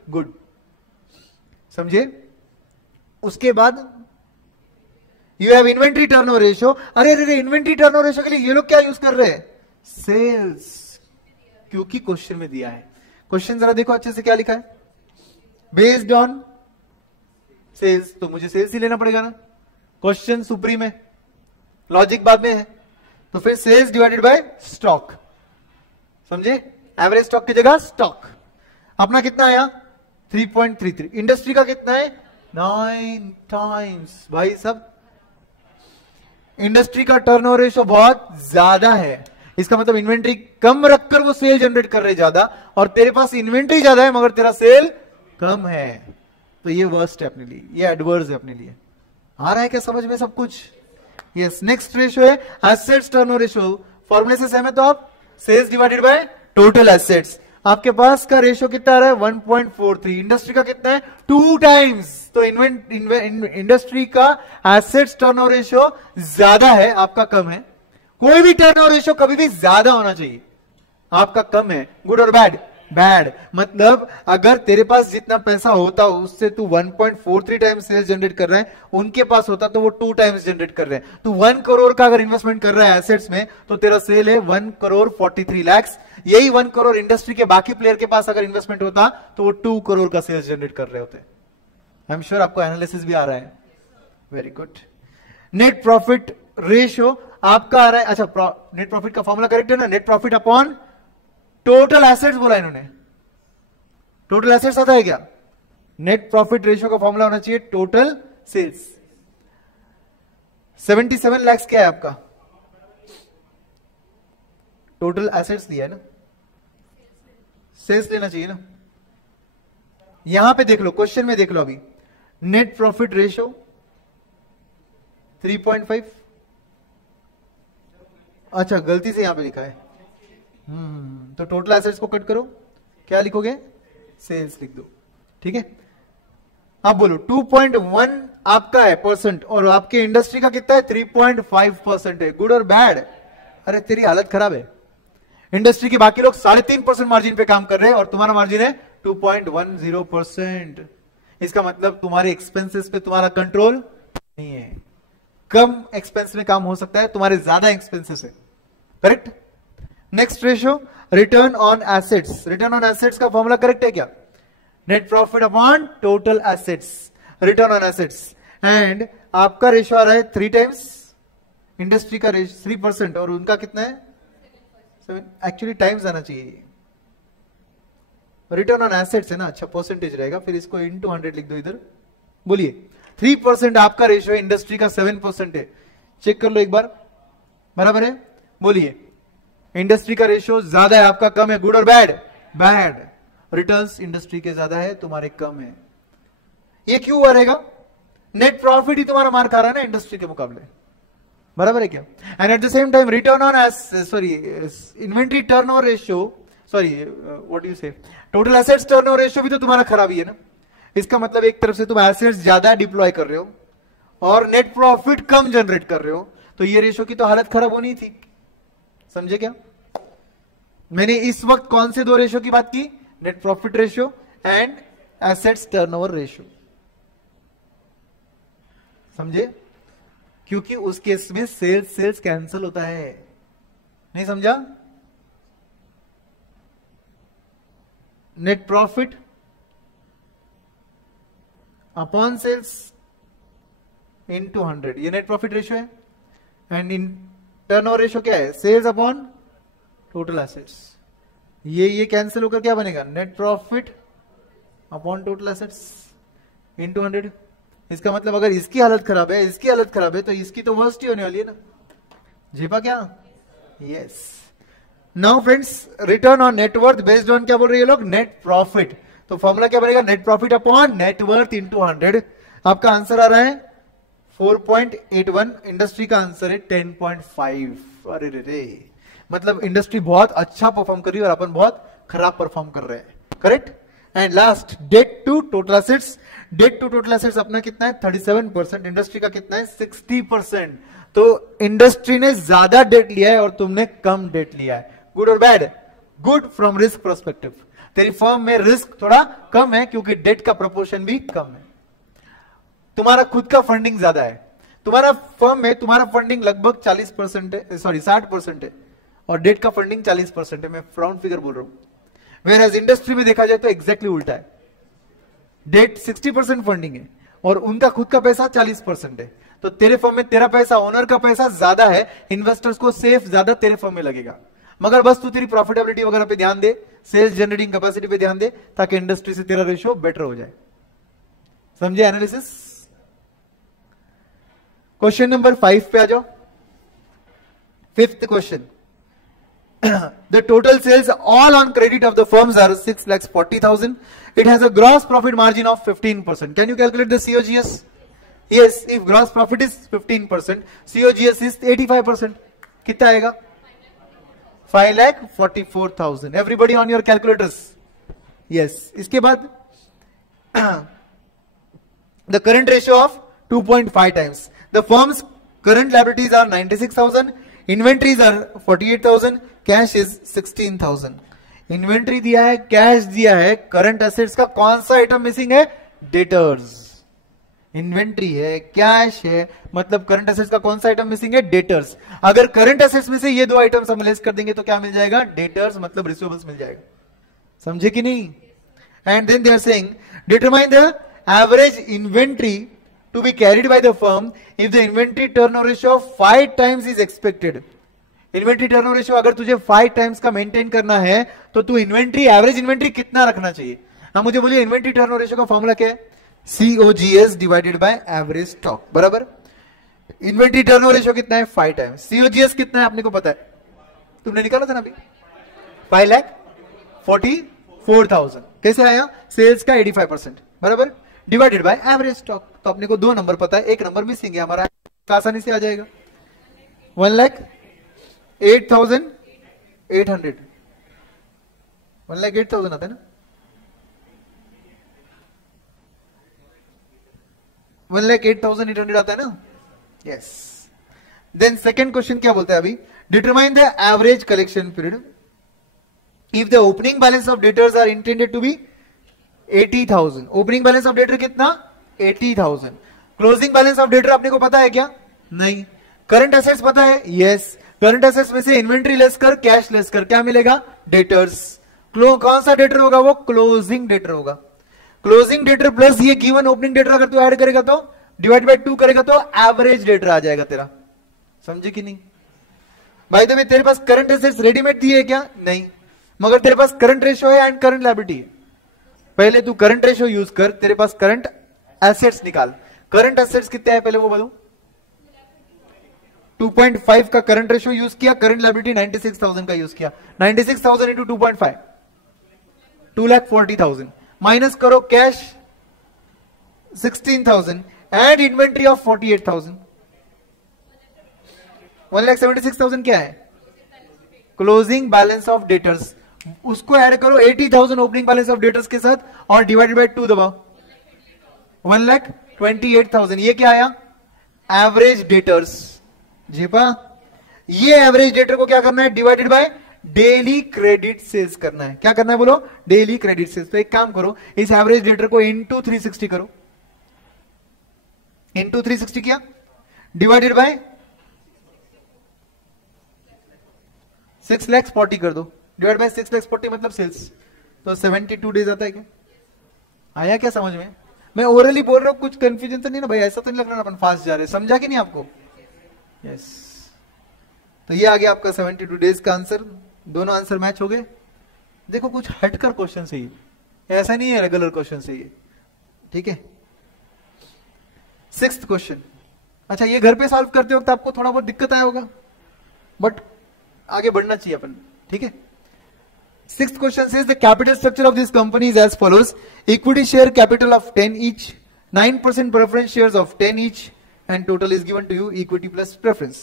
गुड। समझे? उसके बाद you have inventory turnover ratio. अरे अरे, इन्वेंट्री टर्नओवर रेशियो के लिए ये लोग क्या यूज कर रहे हैं? सेल्स, क्योंकि क्वेश्चन में दिया है। क्वेश्चन जरा देखो अच्छे से, क्या लिखा है? बेस्ड ऑन सेल्स, तो मुझे सेल्स ही लेना पड़ेगा ना, क्वेश्चन सुप्रीम है, लॉजिक बाद में है। तो फिर सेल्स डिवाइडेड बाय स्टॉक। समझे? एवरेज स्टॉक की जगह स्टॉक। अपना कितना आया? 3.33। इंडस्ट्री का कितना है? 9 टाइम्स। भाई सब, इंडस्ट्री का टर्नओवर रेशियो बहुत ज्यादा है, इसका मतलब इन्वेंट्री कम रखकर वो सेल जनरेट कर रहे ज्यादा, और तेरे पास इन्वेंट्री ज्यादा है मगर तेरा सेल कम है। तो ये वर्स्ट है अपने लिए, ये एडवर्स है अपने लिए। आ रहा है क्या समझ में सब कुछ? यस। नेक्स्ट रेशियो है एसेट्स टर्नओवर रेशियो। फॉर्मूले से सहमत हो आप? Sales divided by total assets. आपके पास का रेशियो कितना आ रहा है? 1.43। इंडस्ट्री का कितना है? 2 टाइम्स। तो इंडस्ट्री का एसेट्स टर्नओवर रेशियो ज्यादा है, आपका कम है। कोई भी टर्नओवर रेशियो कभी भी ज्यादा होना चाहिए, आपका कम है। गुड और बैड? बैड। मतलब अगर तेरे पास जितना पैसा होता उससे तू 1.43 टाइम्स सेल्स जनरेट कर रहा है, उनके पास होता तो वो 2 टाइम्स जनरेट कर रहे हैं। तू 1 करोड़ का अगर इन्वेस्टमेंट कर रहा है एसेट्स में, तो तेरा सेल है 1 करोड़ 43 लाख। यही 1 करोड़ इंडस्ट्री के बाकी प्लेयर के पास अगर इन्वेस्टमेंट होता तो वो 2 करोड़ का सेल्स जनरेट कर रहे होते। आई एम श्योर आपको एनालिसिस भी आ रहा है। Very good. Net profit ratio आपका आ रहा है, अच्छा नेट प्रॉफिट का फॉर्मूला करेक्ट है ना? Net profit upon total assets बोला इन्होंने। टोटल एसेट्स आता है क्या? नेट प्रॉफिट रेशियो का फॉर्मूला होना चाहिए टोटल सेल्स। 77 लाख क्या है आपका? टोटल एसेट्स दिया है ना? सेल्स लेना चाहिए ना। यहां पे देख लो, क्वेश्चन में देख लो अभी, नेट प्रॉफिट रेशियो 3.5। अच्छा, गलती से यहां पे लिखा है। तो टोटल एसेट्स को कट करो, क्या लिखोगे? सेल्स लिख दो, ठीक है। अब बोलो 2.1 आपका है परसेंट और आपके इंडस्ट्री का कितना है? 3.5% है। गुड और बैड? अरे तेरी हालत खराब है। इंडस्ट्री के बाकी लोग 3.5% मार्जिन पे काम कर रहे हैं और तुम्हारा मार्जिन है 2.10%। इसका मतलब तुम्हारे एक्सपेंसेस पे तुम्हारा कंट्रोल नहीं है। कम एक्सपेंस में काम हो सकता है, तुम्हारे ज्यादा एक्सपेंसेस है। Correct. Next ratio, return on assets. Return on assets का फॉर्मूला करेक्ट है क्या? Net profit upon total assets, return on assets. And आपका रेशियो आ रहा है 3 टाइम्स, इंडस्ट्री का 3% और उनका कितना है 7। एक्चुअली टाइम्स आना चाहिए। रिटर्न ऑन एसेट्स है ना, अच्छा परसेंटेज रहेगा, फिर इसको इनटू 100 लिख दो इधर। बोलिए 3% आपका रेशियो है, इंडस्ट्री का 7% है। चेक कर लो एक बार, बराबर है? बोलिए इंडस्ट्री का रेशियो ज्यादा है, आपका कम है। गुड और बैड? बैड। रिटर्न्स इंडस्ट्री के ज्यादा है, तुम्हारे कम है। ये क्यों हुआ रहेगा? नेट प्रॉफिट ही तुम्हारा मार खा रहा है ना इंडस्ट्री के मुकाबले, बराबर है क्या? And at the same time return on inventory turnover ratio, what do you से, टोटल एसेट्स टर्नओवर रेशियो भी तो तुम्हारा खराब ही है ना। इसका मतलब एक तरफ से तुम एसेट्स ज्यादा डिप्लॉय कर रहे हो और नेट प्रॉफिट कम जनरेट कर रहे हो, तो ये रेशियो की तो हालत खराब होनी थी। समझे क्या? मैंने इस वक्त कौन से 2 रेशियो की बात की? Net profit ratio and assets turnover ratio. समझे? क्योंकि उस केस में सेल्स कैंसिल होता है। नहीं समझा? Net profit upon sales into 100, ये नेट प्रॉफिट रेशियो है। एंड इन टर्नओवर रेशियो क्या है? Sales upon total assets. ये कैंसिल होकर क्या बनेगा? Net profit upon total assets into 100। इसका मतलब अगर इसकी हालत खराब है, इसकी हालत खराब है, तो इसकी तो वर्स्ट ही होने वाली है ना। झेपा क्या? Yes. Now friends, return on net worth based on क्या बोल रहे हैं लोग? Net profit. तो फॉर्मूला क्या बनेगा? Net profit upon net worth into 100। आपका आंसर आ रहा है 4.81, इंडस्ट्री का आंसर है 10.5। अरे रे, मतलब इंडस्ट्री बहुत अच्छा परफॉर्म कर रही है और अपन बहुत खराब परफॉर्म कर रहे हैं। Correct. And last, debt to total assets. Debt to total assets अपना कितना है? 37%। इंडस्ट्री का कितना है? 60%। तो इंडस्ट्री ने ज्यादा डेट लिया है और तुमने कम डेट लिया है। गुड और bad? Good from risk perspective. तेरी फर्म में रिस्क थोड़ा कम है क्योंकि डेट का प्रोपोर्शन भी कम है। तुम्हारा खुद का फंडिंग ज्यादा है। तुम्हारा फर्म में तुम्हारा फंडिंग लगभग 40% है, 60% है, और डेट का फंडिंग 40% है। मैं राउंड फिगर बोल रहा हूं। वेयर इंडस्ट्री में देखा जाए तो एग्जैक्टली उल्टा है। डेट 60% फंडिंग है और उनका खुद का पैसा 40% है। तो तेरे फर्म में तेरा पैसा, ओनर का पैसा ज्यादा है, इन्वेस्टर्स को सेफ ज्यादा तेरे फर्म में लगेगा। मगर बस तू तेरी प्रॉफिटेबिलिटी वगैरह पे ध्यान दे, सेल्स जनरेटिंग कैपेसिटी पे ध्यान दे, ताकि इंडस्ट्री से तेरा रेशियो बेटर हो जाए। समझे एनालिसिस? क्वेश्चन नंबर 5 पे आ जाओ। 5th question, the total sales all on credit of the firms are 6,40,000. It has a gross profit margin of 15%. Can you calculate the COGS? Yes, if gross profit is 15%, COGS is 85%. कितना आएगा? 5,44,000. Everybody on your calculators? Yes. इसके बाद the current ratio of 2.5 times. The firm's current liabilities are 96,000. Inventories are 48,000. Cash is 16,000. Inventory दिया है, cash दिया है, current assets का कौन सा आइटम मिसिंग है? डेटर्स. इन्वेंट्री है, कैश है, मतलब करंट एसेट्स का कौन सा आइटम मिसिंग है? डेटर्स. अगर करंट एसेट्स में से ये 2 आइटम्स हम लेस कर देंगे तो क्या मिल जाएगा? डेटर्स, मतलब रिसीवेबल्स मिल जाएगा. समझे कि नहीं? And then they are saying determine the average inventory to be carried by the firm if the inventory turnover ratio of 5 times is expected. Inventory turnover ratio अगर तुझे 5 टाइम्स का मेंटेन करना है तो तू इन्वेंट्री, एवरेज इन्वेंट्री कितना रखना चाहिए? हाँ, मुझे बोलिए इन्वेंट्री टर्नओवर रेशियो का फॉर्मूला क्या है? COGS divided by average stock, बराबर. इन्वेंट्री टर्नओवर रेशियो कितना है? 5 टाइम्स. COGS कितना है? आपने को पता है, तुमने निकाला था ना अभी? 5,40,000. 4000 कैसे आया? सेल्स का 85% बराबर डिवाइडेड बाय एवरेज स्टॉक। तो अपने को 2 नंबर पता है, 1 नंबर मिसिंग है हमारा, आसानी से आ जाएगा 1,08,800 1,08,000 आता है ना, 1,08,800 आता है ना, यस। देन सेकेंड क्वेश्चन क्या बोलता है अभी, determine the average collection period if the opening balance of debtors are intended to be 80,000। Opening balance of debtor कितना? 80,000। क्लोजिंग बैलेंस ऑफ डेटर आपने को पता है क्या? नहीं। करंट एसेट्स पता है? यस। करंट एसेट्स में से इन्वेंट्री लेस कर, कैश लेस कर, क्या मिलेगा? डेटर्स। कौन सा डेटर होगा? वो क्लोजिंग डेटर होगा। क्लोजिंग डेटर प्लस ये गिवन ओपनिंग डेटर अगर तू ऐड करेगा तो डिवाइड बाय 2 करेगा तो एवरेज डेटर आ जाएगा तेरा। समझे कि नहीं? भाई तो तेरे पास करंट एसेट्स रेडीमेड दिए है क्या? नहीं, मगर तेरे पास करंट रेशियो है एंड करंट लायबिलिटी है। पहले तू करंट रेशियो यूज कर, तेरे पास करंट एसेट्स निकाल। करंट एसेट्स कितने हैं पहले वो बोलो। 2.5 का करंट रेशियो यूज किया, करंट लायबिलिटी 96,000 का यूज किया। 96,000 इंटू 2.5 2,40,000 माइनस करो कैश 16,000 एंड इन्वेंट्री ऑफ 48,000 1,76,000 क्या है? Closing balance of debtors. उसको ऐड करो 80,000 ओपनिंग बैलेंस ऑफ डेटर्स के साथ और डिवाइडेड बाय 2 दबाओ 1,28,000। ये क्या आया? Average debtors. जीपा ये एवरेज डेटर को क्या करना है? Divided by daily credit sales करना है। क्या करना है बोलो? Daily credit sales. तो एक काम करो, इस एवरेज डेटर को इंटू 360 करो। इंटू 360 किया, डिवाइडेड बाय 6,40,000 कर दो, डिवाइड बाय 6,40,000 मतलब सेल्स। तो 72 डेज आता है क्या? आया क्या समझ में? मैं ओरली बोल रहा हूं, कुछ कंफ्यूजन तो नहीं ना भाई? ऐसा तो नहीं लग रहा अपन फास्ट जा रहे। समझा कि नहीं आपको? यस। तो ये आ गया आपका 72 डेज का आंसर। दोनों आंसर मैच हो गए। देखो कुछ हटकर क्वेश्चन से ही, ऐसा नहीं है रेगुलर क्वेश्चन से ही, ठीक है। 6th question. अच्छा, ये घर पे सॉल्व करते वक्त आपको थोड़ा बहुत दिक्कत आया होगा, बट आगे बढ़ना चाहिए अपन, ठीक है। 6th question says the capital structure of this company is as follows: equity share capital of 10 each, 9% preference shares of 10 each, and total is given to you equity plus preference.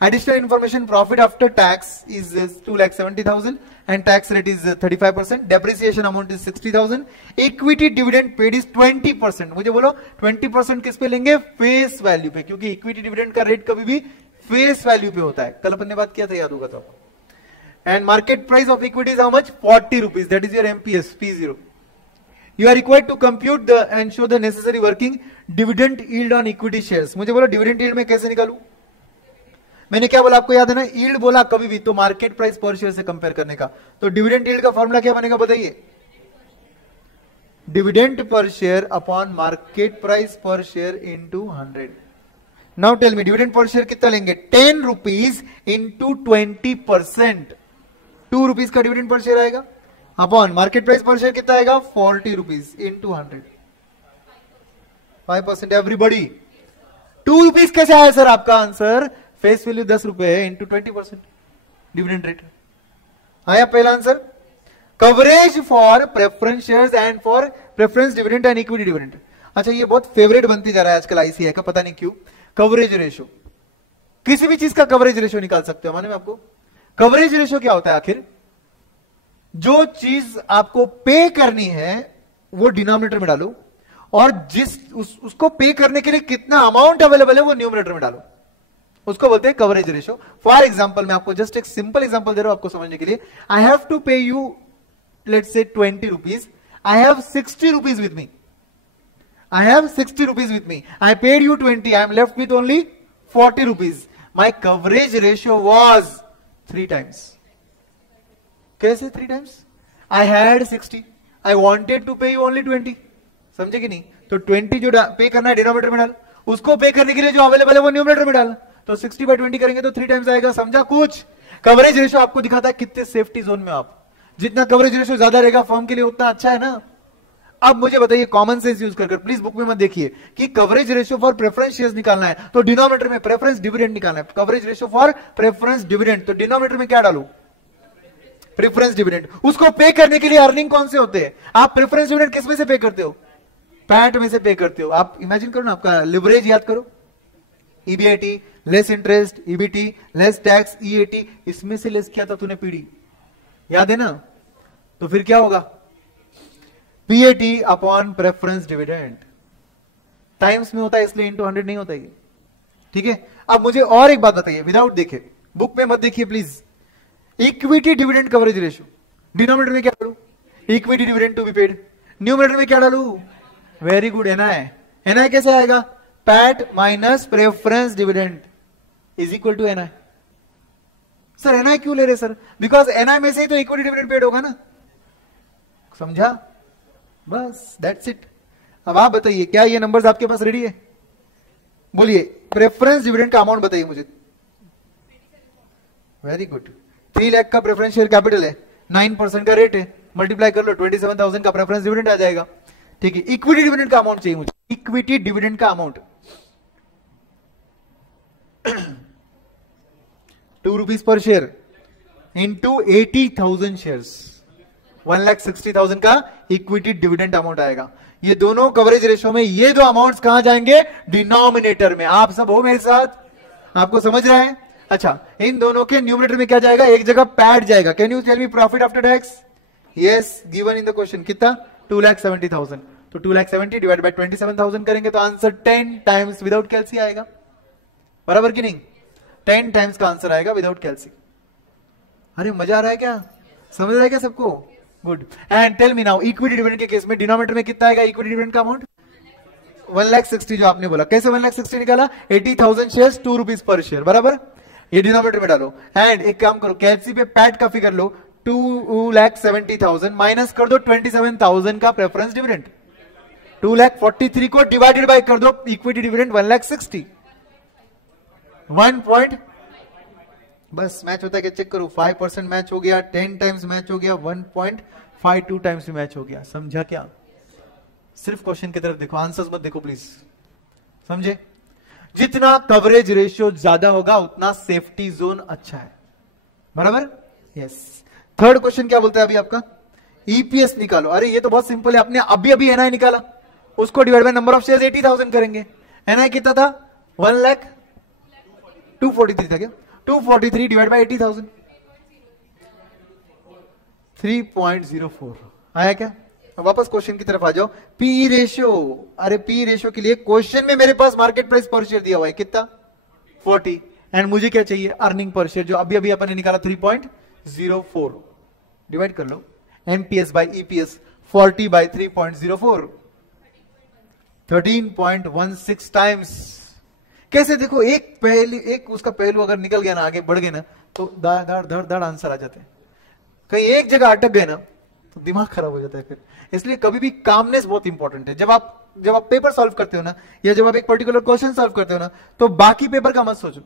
Additional information: profit after tax is 2,70,000 and tax rate is 35%. Depreciation amount is 60,000. Equity dividend paid is 20%. मुझे बोलो 20% किस पे लेंगे? Face value पे, क्योंकि equity dividend का rate कभी भी फेस वैल्यू पे होता है। कल अपन ने बात किया था, याद होगा तो। And market price of equity is how much? 40 rupees. That is your MPS, P0. You are required to compute the and show the necessary working dividend yield on equity shares. मुझे बोलो dividend yield मैं कैसे निकालूं? मैंने क्या बोला आपको याद है ना? yield बोला कभी भी तो मार्केट प्राइस पर शेयर से कंपेयर करने का। तो dividend yield का फॉर्मूला क्या बनेगा बताइए? Dividend per share upon market price per share into 100। Now tell me dividend per share कितना लेंगे? 10 रुपीज इंटू 20%। 2 रुपीज का डिविडेंड पर शेयर आएगा upon market price per share कितना आएगा? 40 रुपीज इंटू 100, 5%। एवरीबडी 2 रुपीज कैसे आया सर? आपका answer face value 10 रुपए है इंटू 20% डिविडेंड रेट आया। पहला answer coverage for preference shares and for preference dividend and equity dividend. अच्छा, ये बहुत फेवरेट बनती जा रहा है आजकल आईसीआई का, पता नहीं क्यों। कवरेज रेशियो, किसी भी चीज का कवरेज रेशियो निकाल सकते हो। माने में आपको कवरेज रेशियो क्या होता है? आखिर जो चीज आपको पे करनी है वो डिनोमिनेटर में डालो, और उसको पे करने के लिए कितना अमाउंट अवेलेबल है वो न्यूमरेटर में डालो, उसको बोलते हैं कवरेज रेशियो। फॉर एग्जांपल मैं आपको जस्ट एक सिंपल एग्जांपल दे रहा हूं आपको समझने के लिए। आई हैव टू पे you let's say 20 rupees, I have 60 rupees with me, I have 60 rupees with me. I paid you 20. I am left with only 40 rupees. My coverage ratio was 3 times. कैसे 3 times? I had 60. I wanted to pay you only 20. समझे कि नहीं? तो 20 जो पे करना है denominator में डाल, उसको पे करने के लिए जो अवेलेबल है वो न्यूमरेटर में डाल। तो 60 by 20 करेंगे तो 3 times आएगा। समझा कुछ? कवरेज रेशियो आपको दिखाता है कितने सेफ्टी जोन में आप। जितना कवरेज रेशियो ज्यादा रहेगा फर्म के लिए उतना अच्छा है ना। अब मुझे बताइए कॉमन सेंस यूज कर प्लीज बुक में मत देखिए कि coverage ratio for preference shares निकालना है तो डिनोमिनेटर में प्रेफरेंस डिविडेंड निकालना है। Coverage ratio for preference dividend, तो डिनोमिनेटर में क्या डालू? Preference dividend. उसको पे करने के लिए अर्निंग कौन से होते हैं? आप प्रेफरेंस डिविडेंड किस में से पे करते हो? पैट में से पे करते हो। आप इमेजिन करो ना, आपका लिवरेज याद करो, EBIT less interest, EBT less tax, EAT इसमें से लेस किया था तूने पीडी, याद है ना? तो फिर क्या होगा? PAT upon preference dividend. Times में होता है इसलिए इंटू 100 नहीं होता ये, ठीक है? अब मुझे और एक बात बताइए, विदाउट देखे, बुक में मत देखिए please. Equity dividend coverage ratio, denominator में क्या डालू? Equity dividend to be paid. Numerator में क्या डालू? Very good, NI. एनआई कैसे आएगा? PAT minus preference dividend is equal to NI. Sir NI क्यों ले रहे सर? बिकॉज एनआई में से ही तो इक्विटी डिविडेंड पेड होगा ना, समझा? बस दैट्स इट। अब आप बताइए, क्या ये नंबर्स आपके पास रेडी है? बोलिए, प्रेफरेंस डिविडेंड का अमाउंट बताइए मुझे। वेरी गुड, 3 लाख का प्रेफरेंस शेयर कैपिटल है, 9% का रेट है, मल्टीप्लाई कर लो, 27,000 का प्रेफरेंस डिविडेंड आ जाएगा, ठीक है? इक्विटी डिविडेंड का अमाउंट चाहिए मुझे, इक्विटी डिविडेंड का amount 2 rupees per share into 80,000 shares, 1,60,000 का इक्विटी डिविडेंड अमाउंट आएगा। ये दोनों कवरेज रेशियो में ये दो अमाउंट्स कहां जाएंगे? डिनोमिनेटर में। आप सब हो मेरे साथ? आपको समझ रहा है? अच्छा, इन दोनों के न्यूमरेटर में क्या जाएगा? एक जगह पैट जाएगा। Can you tell me profit after tax? Yes, given in the question. कितना? 2,70,000। तो 2,70,000 डिवाइड बाय 27,000 करेंगे तो आंसर 10 टाइम्स विदाउट कैलसी आएगा, बराबर कि नहीं? 10 टाइम्स का आंसर आएगा विदाउट कैलसी। अरे मजा आ रहा है क्या? समझ रहा है क्या सबको? Good. And tell me now, equity dividend के केस में डिनोमिनेटर में कितना आएगा इक्विटी डिविडेंड का अमाउंट? 1,60,000 जो आपने बोला। कैसे 1,60,000 निकाला? 80,000 शेयर्स, 2 रुपीज पर शेयर, बराबर? ये डिनोमिनेटर में डालो। एंड एक काम करो, कैलसी पे पैट का फिगर लो, 2,70,000 माइनस कर दो 27,000 का प्रेफरेंस डिविडेंड, 2,43,000 को डिवाइडेड बाय कर दो इक्विटी डिविडेंड 1,60,000। 1 पॉइंट, बस मैच होता है क्या चेक करो, 5% मैच हो गया, 10 टाइम्स मैच हो गया, 1.52 टाइम्स मैच हो गया। समझा क्या? सिर्फ क्वेश्चन की तरफ देखो, आंसर्स मत देखो प्लीज, समझे? जितना कवरेज रेशियो ज्यादा होगा उतना सेफ्टी जोन अच्छा है, बराबर? यस। थर्ड क्वेश्चन क्या बोलता है अभी आपका? ईपीएस निकालो। अरे ये तो बहुत सिंपल है, आपने अभी अभी एनआई निकाला, उसको divide by number of shares 80,000 करेंगे। एनआई कितना था? 1,243 था क्या? 243 डिवाइड बाय 80,000, 3.04 आया क्या? अब वापस क्वेश्चन की तरफ आ जाओ। पी रेशियो, अरे पी रेशियो के लिए क्वेश्चन में मेरे पास मार्केट प्राइस पर शेयर दिया हुआ है, कितना? 40। एंड मुझे क्या चाहिए? अर्निंग पर शेयर, जो अभी अभी अपन ने निकाला 3.04। डिवाइड कर लो MPS by EPS, 40 by 3.04, 13.16 times. कैसे? देखो, एक उसका पहलू अगर निकल गया ना, आगे बढ़ गए ना, तो धड़ आंसर आ जाते हैं। कहीं एक जगह अटक गए ना तो दिमाग खराब हो जाता है फिर। इसलिए कभी भी कामनेस बहुत इंपॉर्टेंट है। जब आप पेपर सॉल्व करते हो ना, या जब आप एक पर्टिकुलर क्वेश्चन सॉल्व करते हो ना, तो बाकी पेपर का मत सोचो,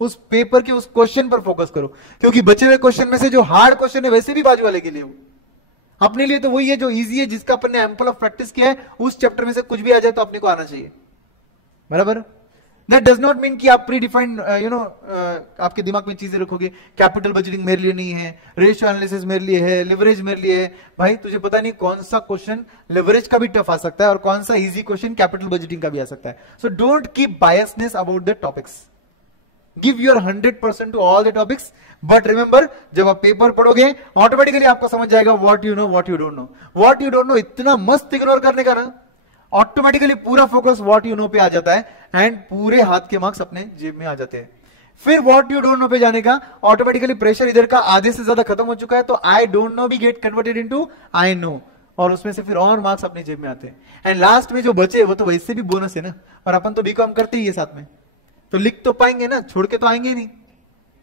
उस पेपर के उस क्वेश्चन पर फोकस करो। क्योंकि बचे हुए क्वेश्चन में से जो हार्ड क्वेश्चन है वैसे भी बाजू वाले के लिए हो, अपने लिए तो वही है जो इजी है, जिसका अपन ने एम्पल ऑफ प्रैक्टिस किया है। उस चैप्टर में से कुछ भी आ जाए तो अपने को आना चाहिए, बराबर? दैट डज नॉट मीन कि आप प्री डिफाइंड आपके दिमाग में चीजें रखोगे, कैपिटल बजटिंग मेरे लिए नहीं है, रेशियो एनालिसिस मेरे लिए है, लिवरेज मेरे लिए है। भाई तुझे पता नहीं कौन सा क्वेश्चन लिवरेज का भी टफ आ सकता है और कौन सा इजी क्वेश्चन कैपिटल बजटिंग का भी आ सकता है। So don't keep biasness about the topics, give your 100% to all the topics. But remember, जब आप पेपर पढ़ोगे ऑटोमेटिकली आपको समझ जाएगा what you know, what you don't know. What you don't know इतना मस्त इग्नोर करने का ना, ऑटोमेटिकली पूरा फोकस व्हाट यू नो पे आ जाता है एंड पूरे हाथ के मार्क्स अपने जेब में आ जाते हैं। फिर व्हाट यू डोंट नो पे जाने का ऑटोमेटिकली प्रेशर इधर का आधे से ज्यादा खत्म हो चुका है, तो आई डोंट नो भी get converted into I know, और उसमें से फिर और मार्क्स अपने जेब में आते हैं। एंड लास्ट में जो बचे वो तो वैसे भी बोनस है ना, और अपन तो बीकॉम करते ही है साथ में, तो लिख तो पाएंगे ना, छोड़ के तो आएंगे नहीं,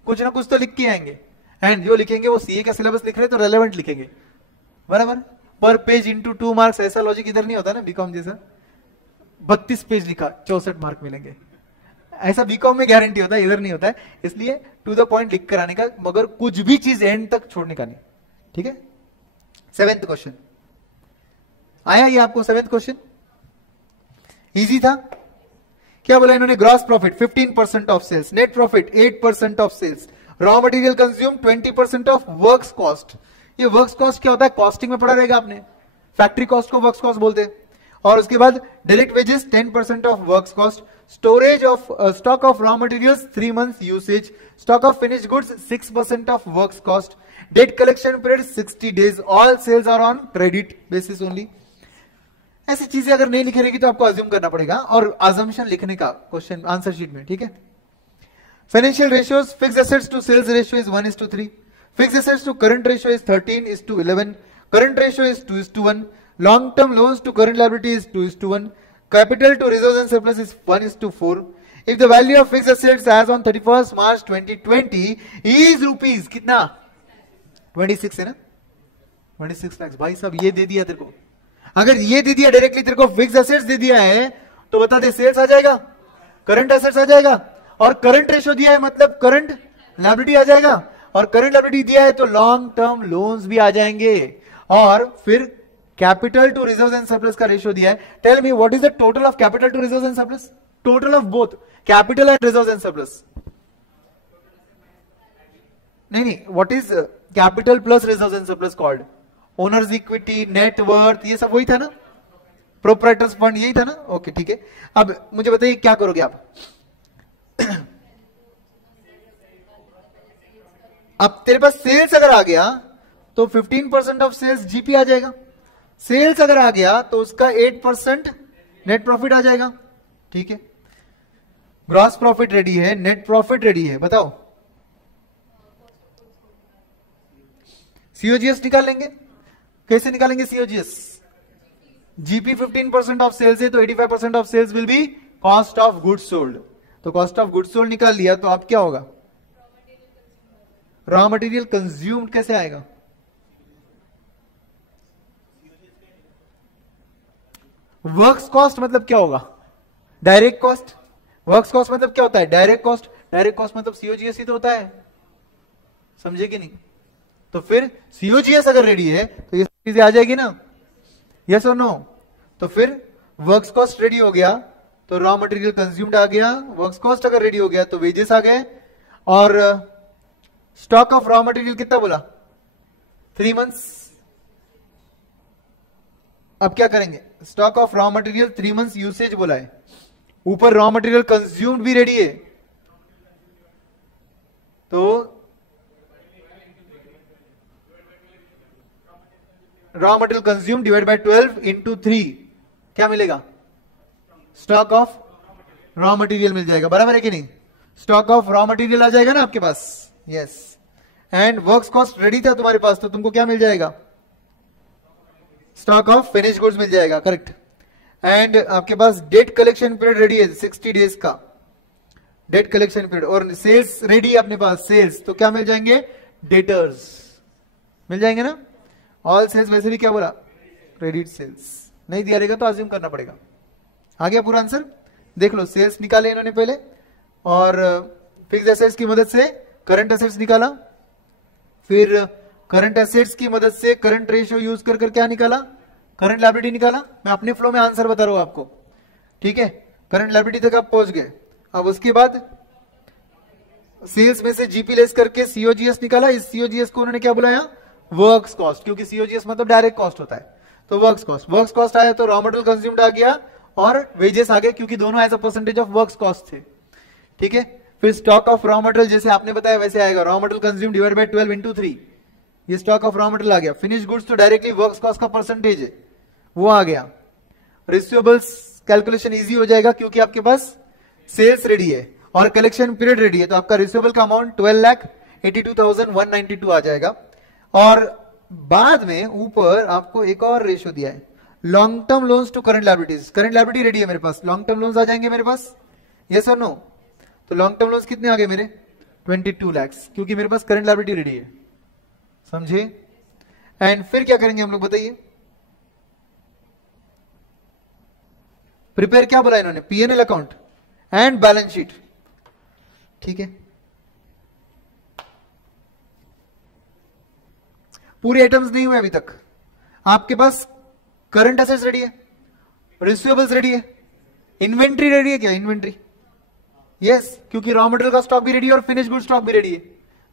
कुछ ना कुछ तो लिख के आएंगे। एंड जो लिखेंगे वो सीए का सिलेबस लिख रहे तो रेलेवेंट लिखेंगे, बराबर? पर पेज इंटू 2 मार्क्स, ऐसा लॉजिक इधर नहीं होता ना बीकॉम जैसा। 32 पेज लिखा 64 मार्क मिलेंगे, ऐसा बीकॉम में गारंटी होता है, इधर नहीं होता है। इसलिए टू द पॉइंट लिख कर आने का, मगर कुछ भी चीज एंड तक छोड़ने का नहीं, ठीक है? 7th क्वेश्चन आया ये आपको? 7th क्वेश्चन इजी था। क्या बोला इन्होंने? Gross profit 15% of sales, net profit 8% of sales, raw material consume 20% of works cost. ये वर्क्स कॉस्ट क्या होता है, कॉस्टिंग में पढ़ा रहेगा आपने, फैक्ट्री कॉस्ट को वर्क्स कॉस्ट बोलते हैं। और उसके बाद direct wages 10% of works cost, storage of stock of raw materials 3 months usage, stock of finished goods 6% of works cost, debt collection period 60 days, all sales are on credit basis only. ऐसी चीजें अगर नहीं लिखी रहेगी तो आपको assume करना पड़ेगा और अजम्पशन लिखने का क्वेश्चन आंसर शीट में, ठीक है। Financial ratios, fixed assets to sales ratio is 1:3, fixed assets to current ratio is 13:11, current ratio is 2:1, long term loans to current liability is 2:1, capital to reserves and surplus is 1:4. if the value of fixed assets as on 31st March 2020 is rupees कितना 26 है ना, 26 lakhs। भाई साहब ये दे दिया तेरे को, अगर ये दे दिया डायरेक्टली तेरे को फिक्स्ड एसेट्स दे दिया है तो बता दे सेल्स आ जाएगा, करंट एसेट्स आ जाएगा, और करंट रेशियो दिया है मतलब करंट लायबिलिटी आ जाएगा, और करंट लायबिलिटी दिया है तो लॉन्ग टर्म लोन्स भी आ जाएंगे, और फिर capital to reserves and surplus का रेशियो दिया है। Tell me what is the total of capital to reserves and surplus, total of both capital and reserves and surplus, नहीं what is capital plus reserves and surplus called, owners equity, net worth, ये सब वही था ना, proprietors fund यही था ना, okay ठीक है। अब मुझे बताइए क्या करोगे आप अब तेरे पास सेल्स अगर आ गया तो 15% ऑफ सेल्स जीपी आ जाएगा, सेल्स अगर आ गया तो उसका 8% नेट प्रॉफिट आ जाएगा, ठीक है। ग्रॉस प्रॉफिट रेडी है, नेट प्रॉफिट रेडी है, बताओ सीओजीएस निकाल लेंगे, कैसे निकालेंगे सीओजीएस, जीपी 15% ऑफ सेल्स है तो 85% of sales will be cost of goods sold, तो कॉस्ट ऑफ गुड्स सोल्ड निकाल लिया तो अब क्या होगा, रॉ मटेरियल कंज्यूम्ड कैसे आएगा, वर्क्स कॉस्ट मतलब क्या होगा, डायरेक्ट कॉस्ट, वर्क्स कॉस्ट मतलब क्या होता है, डायरेक्ट कॉस्ट, डायरेक्ट कॉस्ट मतलब सीओजीएस ही तो होता है, समझे कि नहीं। तो फिर सीओजीएस अगर रेडी है तो ये चीजें आ जाएगी ना, यस और नो। तो फिर वर्क्स कॉस्ट रेडी हो गया तो रॉ मटेरियल कंज्यूम्ड आ गया, वर्क्स कॉस्ट अगर रेडी हो गया तो वेजेस आ गए, और स्टॉक ऑफ रॉ मटेरियल कितना बोला 3 months। अब क्या करेंगे, stock of raw material 3 months usage बोला है, ऊपर रॉ मटेरियल कंज्यूम्ड भी रेडी है, तो raw material consume divide by 12 into 3 क्या मिलेगा, स्टॉक ऑफ रॉ मटेरियल मिल जाएगा, बराबर है कि नहीं, स्टॉक ऑफ रॉ मटेरियल आ जाएगा ना आपके पास, yes. And works cost ready था तुम्हारे पास तो तुमको क्या मिल जाएगा, स्टॉक ऑफ फिनिश गुड्स मिल जाएगा, करेक्ट। एंड आपके पास डेट कलेक्शन पीरियड रेडी है 60 days का डेट कलेक्शन पीरियड, और सेल्स रेडी है अपने पास, सेल्स तो क्या मिल जाएंगे, डेटर्स मिल जाएंगे ना, ऑल सेल्स वैसे भी क्या बोला, क्रेडिट सेल्स, नहीं दिया रहेगा तो अज्यूम करना पड़ेगा। आ गया पूरा आंसर, देख लो सेल्स निकाले इन्होंने पहले, और फिक्स्ड एसेट्स की मदद से करंट एसेट्स निकाला, फिर करंट एसेट्स की मदद से करंट रेशियो यूज कर क्या निकाला, करंट लायबिलिटी निकाला। मैं अपने फ्लो में आंसर बता रहा हूं आपको, ठीक है, करंट लायबिलिटी तक आप पहुंच गए। अब उसके बाद सेल्स में से जीपी लेस करके सीओजीएस निकाला, इस सीओजीएस को उन्होंने क्या बुलाया, वर्क्स कॉस्ट, क्योंकि सीओजीएस मतलब डायरेक्ट कॉस्ट होता है, तो वर्क्स कॉस्ट आया तो रॉ मटेरियल कंज्यूम्ड आ गया और वेजेस आ गए, क्योंकि दोनों as a percentage of works cost थे, ठीक है। फिर स्टॉक ऑफ रॉ मटेरियल जैसे आपने बताया वैसे आएगा, raw material consume divide by 12 into 3, ये स्टॉक ऑफ रॉ मटेरियल आ गया। फिनिश गुड्स तो डायरेक्टली वर्क्स कॉस्ट का परसेंटेज है, वो आ गया। रिसीवेबल्स कैलकुलेशन इजी हो जाएगा क्योंकि आपके पास सेल्स रेडी है और कलेक्शन पीरियड रेडी है, तो आपका रिसीवेबल का अमाउंट 12,82,192 आ जाएगा। और बाद में ऊपर आपको एक और रेशियो दिया है, long term loans to current liabilities, current liability ready है मेरे पास, लॉन्ग टर्म लोन्स आ जाएंगे मेरे पास, यस और नो। तो लॉन्ग टर्म लोन्स कितने आ गए मेरे, 22 lakhs, क्योंकि मेरे पास करंट लायबिलिटी रेडी है, समझे। एंड फिर क्या करेंगे हम लोग बताइए, प्रिपेयर क्या बोला इन्होंने, PNL account and balance sheet, ठीक है। पूरे आइटम्स नहीं हुए अभी तक, आपके पास करंट एसेट्स रेडी है, रिसीवेबल्स रेडी है, इन्वेंट्री रेडी है क्या, इन्वेंट्री यस, क्योंकि रॉ मटेरियल का स्टॉक भी रेडी है और फिनिश गुड स्टॉक भी रेडी है,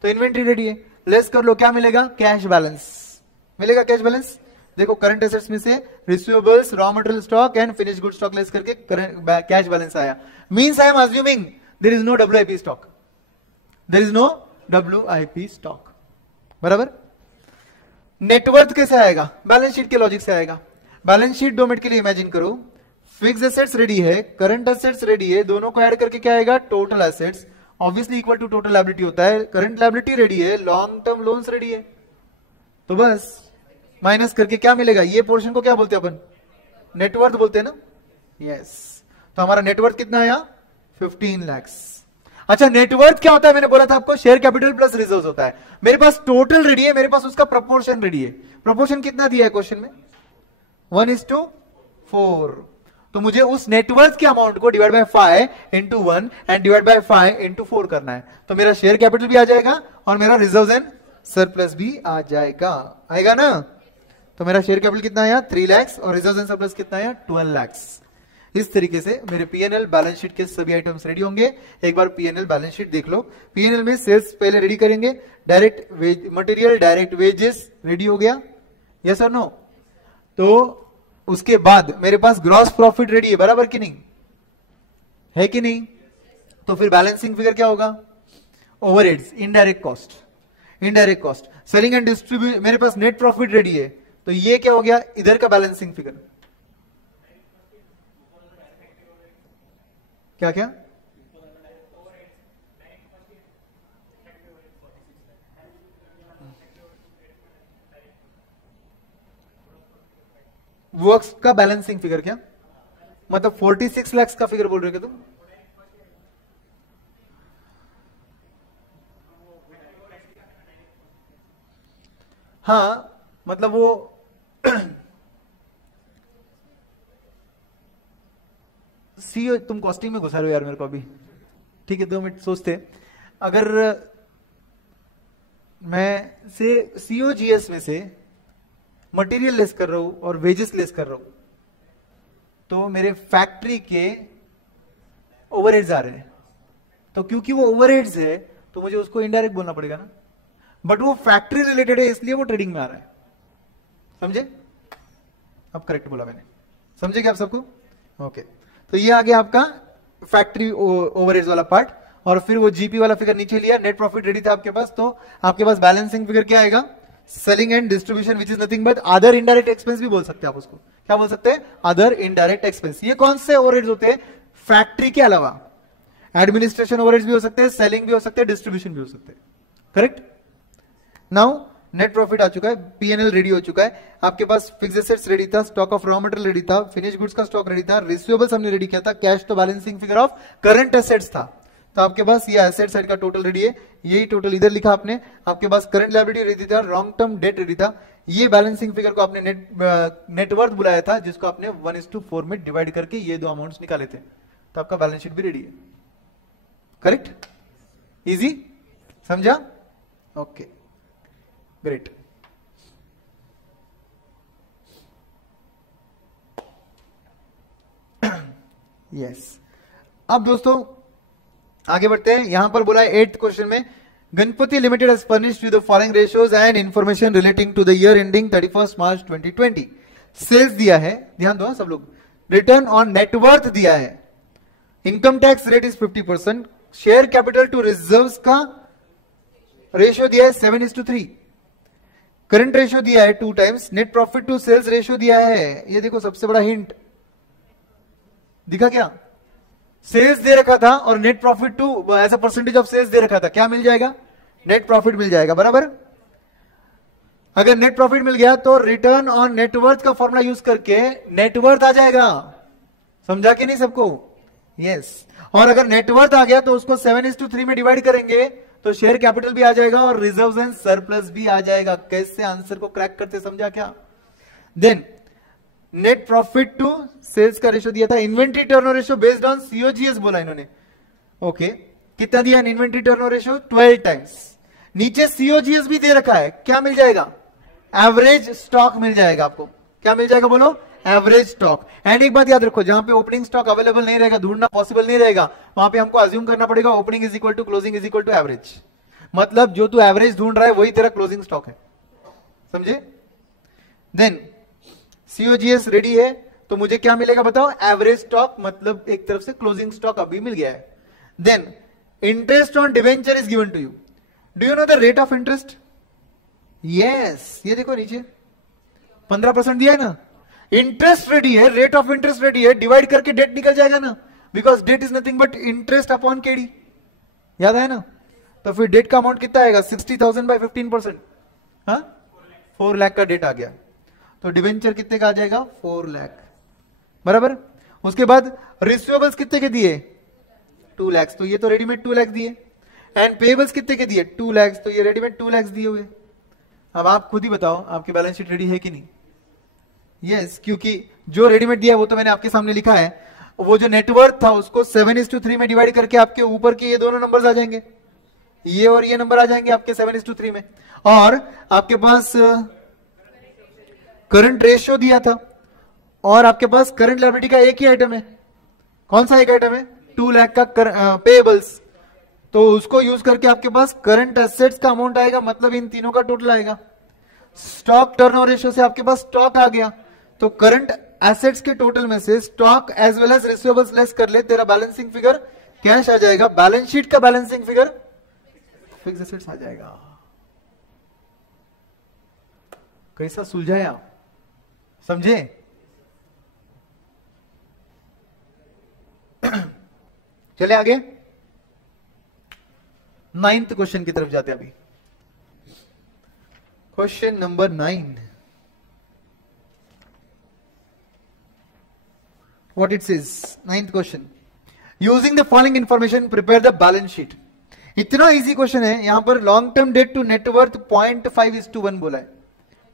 तो इन्वेंट्री रेडी है, लेस कर लो, क्या मिलेगा? कैश बैलेंस मिलेगा। कैश बैलेंस देखो, करंट एसेट्स में से receivables, raw material stock and finish good stock less करके कैश बैलेंस आया। Means I am assuming there is no WIP stock, there is no WIP stock, बराबर। Net worth कैसे आएगा? Balance sheet के logic से आएगा। बैलेंस शीट 2 मिनट के लिए इमेजिन करो, फिक्स एसेट्स रेडी है, करंट एसेट्स रेडी है, दोनों को ऐड करके क्या आएगा? Total assets, obviously equal to total liability होता है। करंट लायबिलिटी रेडी है, लॉन्ग टर्म लोन्स रेडी है, तो बस माइनस करके क्या मिलेगा? ये पोर्शन को क्या बोलते हैं अपन? नेटवर्थ बोलते हैं ना, यस। तो हमारा नेटवर्थ कितना आया? 15 लाख। अच्छा, नेटवर्थ क्या होता है? मैंने बोला था आपको, शेयर कैपिटल प्लस रिजर्व होता है। मेरे पास टोटल रेडी है, मेरे पास उसका प्रपोर्शन रेडी है। प्रपोर्शन कितना दिया है क्वेश्चन में? 1:4। तो मुझे उस नेटवर्थ के अमाउंट को divide by 5 into 1 and divide by 5 into 4 करना है। तो मेरा शेयर कैपिटल भी आ जाएगा और मेरा रिजर्व एंड सरप्लस भी आ जाएगा, आएगा ना। तो मेरा शेयर कैपिटल कितना आया? 3 लाख और रिजर्व एंड सरप्लस कितना आया? 12 लाख। इस तरीके से मेरे P&L बैलेंस शीट के सभी आइटम्स रेडी होंगे। एक बार P&L बैलेंस शीट देख लो। P&L में सेल्स पहले रेडी करेंगे, direct material, direct wages ready हो गया, यस और नो। तो उसके बाद मेरे पास ग्रॉस प्रॉफिट रेडी है, बराबर कि नहीं है कि नहीं? तो फिर बैलेंसिंग फिगर क्या होगा? Overheads, indirect cost, indirect cost, selling and distribution. मेरे पास नेट प्रॉफिट रेडी है, तो ये क्या हो गया? इधर का बैलेंसिंग फिगर क्या क्या? वर्क्स का बैलेंसिंग फिगर क्या मतलब? 46 लाख का फिगर बोल रहे हो क्या तुम? हाँ, मतलब वो सीओ, तुम कॉस्टिंग में घुसा रहे हो यार मेरे को अभी। ठीक है, 2 मिनट सोचते। अगर मैं से COGS में से मटेरियल लेस कर रहा हूं और वेजेस लेस कर रहा हूं, तो मेरे फैक्ट्री के ओवरहेड्स आ रहे हैं। तो क्योंकि वो ओवरहेड्स है तो मुझे उसको इनडायरेक्ट बोलना पड़ेगा ना, बट वो फैक्ट्री रिलेटेड है इसलिए वो ट्रेडिंग में आ रहा है। समझे? अब करेक्ट बोला मैंने, समझे क्या आप सबको? ओके। तो ये आ गया आपका फैक्ट्री ओवरहेड्स वाला पार्ट, और फिर वो जीपी वाला फिगर नीचे लिया। नेट प्रॉफिट रेडी था आपके पास, तो आपके पास बैलेंसिंग फिगर क्या आएगा? Selling and distribution which is nothing but other indirect expense भी बोल सकते हैं आप उसको। क्या बोल सकते हैं? Other indirect expense. ये कौन से ओवरहेड्स होते हैं? फैक्ट्री के अलावा एडमिनिस्ट्रेशन ओवरहेड्स भी हो सकते हैं, सेलिंग भी हो सकते हैं, डिस्ट्रीब्यूशन भी हो सकते हैं। करेक्ट? नाउ नेट प्रॉफिट आ चुका है, P&L रेडी हो चुका है, आपके पास फिक्स एसेट्स रेडी था, stock of raw material ready था, फिनिश गुड्स का स्टॉक रेडी था, रिसीवेबल्स हमने रेडी किया था, कैश तो balancing figure of current assets था। तो आपके पास ये एसेट साइड का टोटल रेडी है, यही टोटल इधर लिखा आपने। आपके पास करंट लायबिलिटी रेडी था, लॉन्ग टर्म डेट रेडी था, ये बैलेंसिंग फिगर को आपने नेटवर्थ बुलाया था, जिसको आपने 1:4 में डिवाइड करके ये 2 अमाउंट्स निकाले थे। तो आपका बैलेंस शीट भी रेडी है। करेक्ट? इजी? समझा? Okay, great. यस। अब दोस्तों आगे बढ़ते हैं। यहां पर बोला है 8th क्वेश्चन में, Ganapati limited has furnished with the following ratios and information relating to the year ending 31 March 2020। Sales दिया है, ध्यान दो सब लोग, रिटर्न ऑन नेटवर्थ दिया है, income tax rate is 50%, share capital to reserves का रेशियो दिया है 7:3, करंट रेशियो दिया है 2 times, net profit to sales ratio दिया है। ये देखो सबसे बड़ा हिंट दिखा क्या? सेल्स दे रखा था और net profit to as a percentage of sales दे रखा था, क्या मिल जाएगा? नेट प्रॉफिट मिल जाएगा, बराबर। अगर नेट प्रॉफिट मिल गया तो रिटर्न ऑन नेटवर्थ का फॉर्मूला यूज करके नेटवर्थ आ जाएगा। समझा कि नहीं सबको? यस। और अगर नेटवर्थ आ गया तो उसको 7:3 में डिवाइड करेंगे तो शेयर कैपिटल भी आ जाएगा और रिजर्व्स एंड सरप्लस भी आ जाएगा। कैसे आंसर को क्रैक करते समझा क्या? Then net profit to sales का रेशियो दिया था, inventory turnover ratio based on COGS बोला इन्होंने। ओके, कितना दिया इन्वेंट्री टर्नओवर रेशियो? 12 टाइम्स। नीचे COGS भी दे रखा है, क्या मिल जाएगा? एवरेज स्टॉक मिल जाएगा आपको। क्या मिल जाएगा बोलो? Average stock. एंड एक बात याद रखो, जहां पे ओपनिंग स्टॉक अवेलेबल नहीं रहेगा, ढूंढना पॉसिबल नहीं रहेगा, वहां पे हमको अज्यूम करना पड़ेगा opening is equal to closing is equal to average. मतलब जो तू एवरेज ढूंढ रहा है वही तेरा क्लोजिंग स्टॉक है, समझे? देन सीओजीएस रेडी है तो मुझे क्या मिलेगा बताओ? एवरेज स्टॉक, मतलब एक तरफ से क्लोजिंग स्टॉक अभी मिल गया है. Then interest on debenture is given to you. Do you know the rate of interest? Yes, ये देखो नीचे 15% दिया है ना. इंटरेस्ट रेडी है, रेट ऑफ इंटरेस्ट रेडी है, डिवाइड करके डेट निकल जाएगा ना, because debt is nothing but interest upon KD. याद है ना? तो फिर डेट का अमाउंट कितना आएगा? 60,000 बाय 15%. हाँ, 4 लाख का डेट आ गया. तो डिवेंचर कितने का आ जाएगा? 4 लाख. बराबर. उसके बाद रिसीवेबल्स कितने के दिए? 2 लाख. तो ये तो रेडीमेड 2 लाख दिए. एंड पेबल्स कितने के दिए? 2 लाख. तो ये रेडीमेड 2 लाख दिए हुए. अब आप खुद ही बताओ आपकी बैलेंस शीट रेडी है कि नहीं? यस, क्योंकि जो रेडीमेड दिया है वो तो मैंने आपके सामने लिखा है. वो जो नेटवर्थ था उसको 7:3 में डिवाइड करके आपके ऊपर के ये दोनों नंबर्स आ जाएंगे, ये और ये नंबर आ जाएंगे आपके 7:3 में. और आपके पास करंट रेशियो दिया था और आपके पास करंट लायबिलिटी का एक ही आइटम है. कौन सा एक आइटम है? 2 लाख का पेएबल्स. तो उसको यूज करके आपके पास करंट एसेट्स का अमाउंट आएगा, मतलब इन तीनों का टोटल आएगा. स्टॉक टर्नओवर रेशियो से आपके पास स्टॉक आ गया, तो करंट एसेट्स के टोटल में से stock as well as receivables less कर ले, तेरा बैलेंसिंग फिगर कैश आ जाएगा. बैलेंस शीट का बैलेंसिंग फिगर फिक्स्ड एसेट्स आ जाएगा. कैसा सुलझाया? समझे? चले आगे 9th क्वेश्चन की तरफ जाते हैं अभी. Question number 9. What it says? 9th question. Using the following information, prepare the balance sheet. इतना इजी क्वेश्चन है. यहां पर long term debt to net worth 0.5:1 बोला है.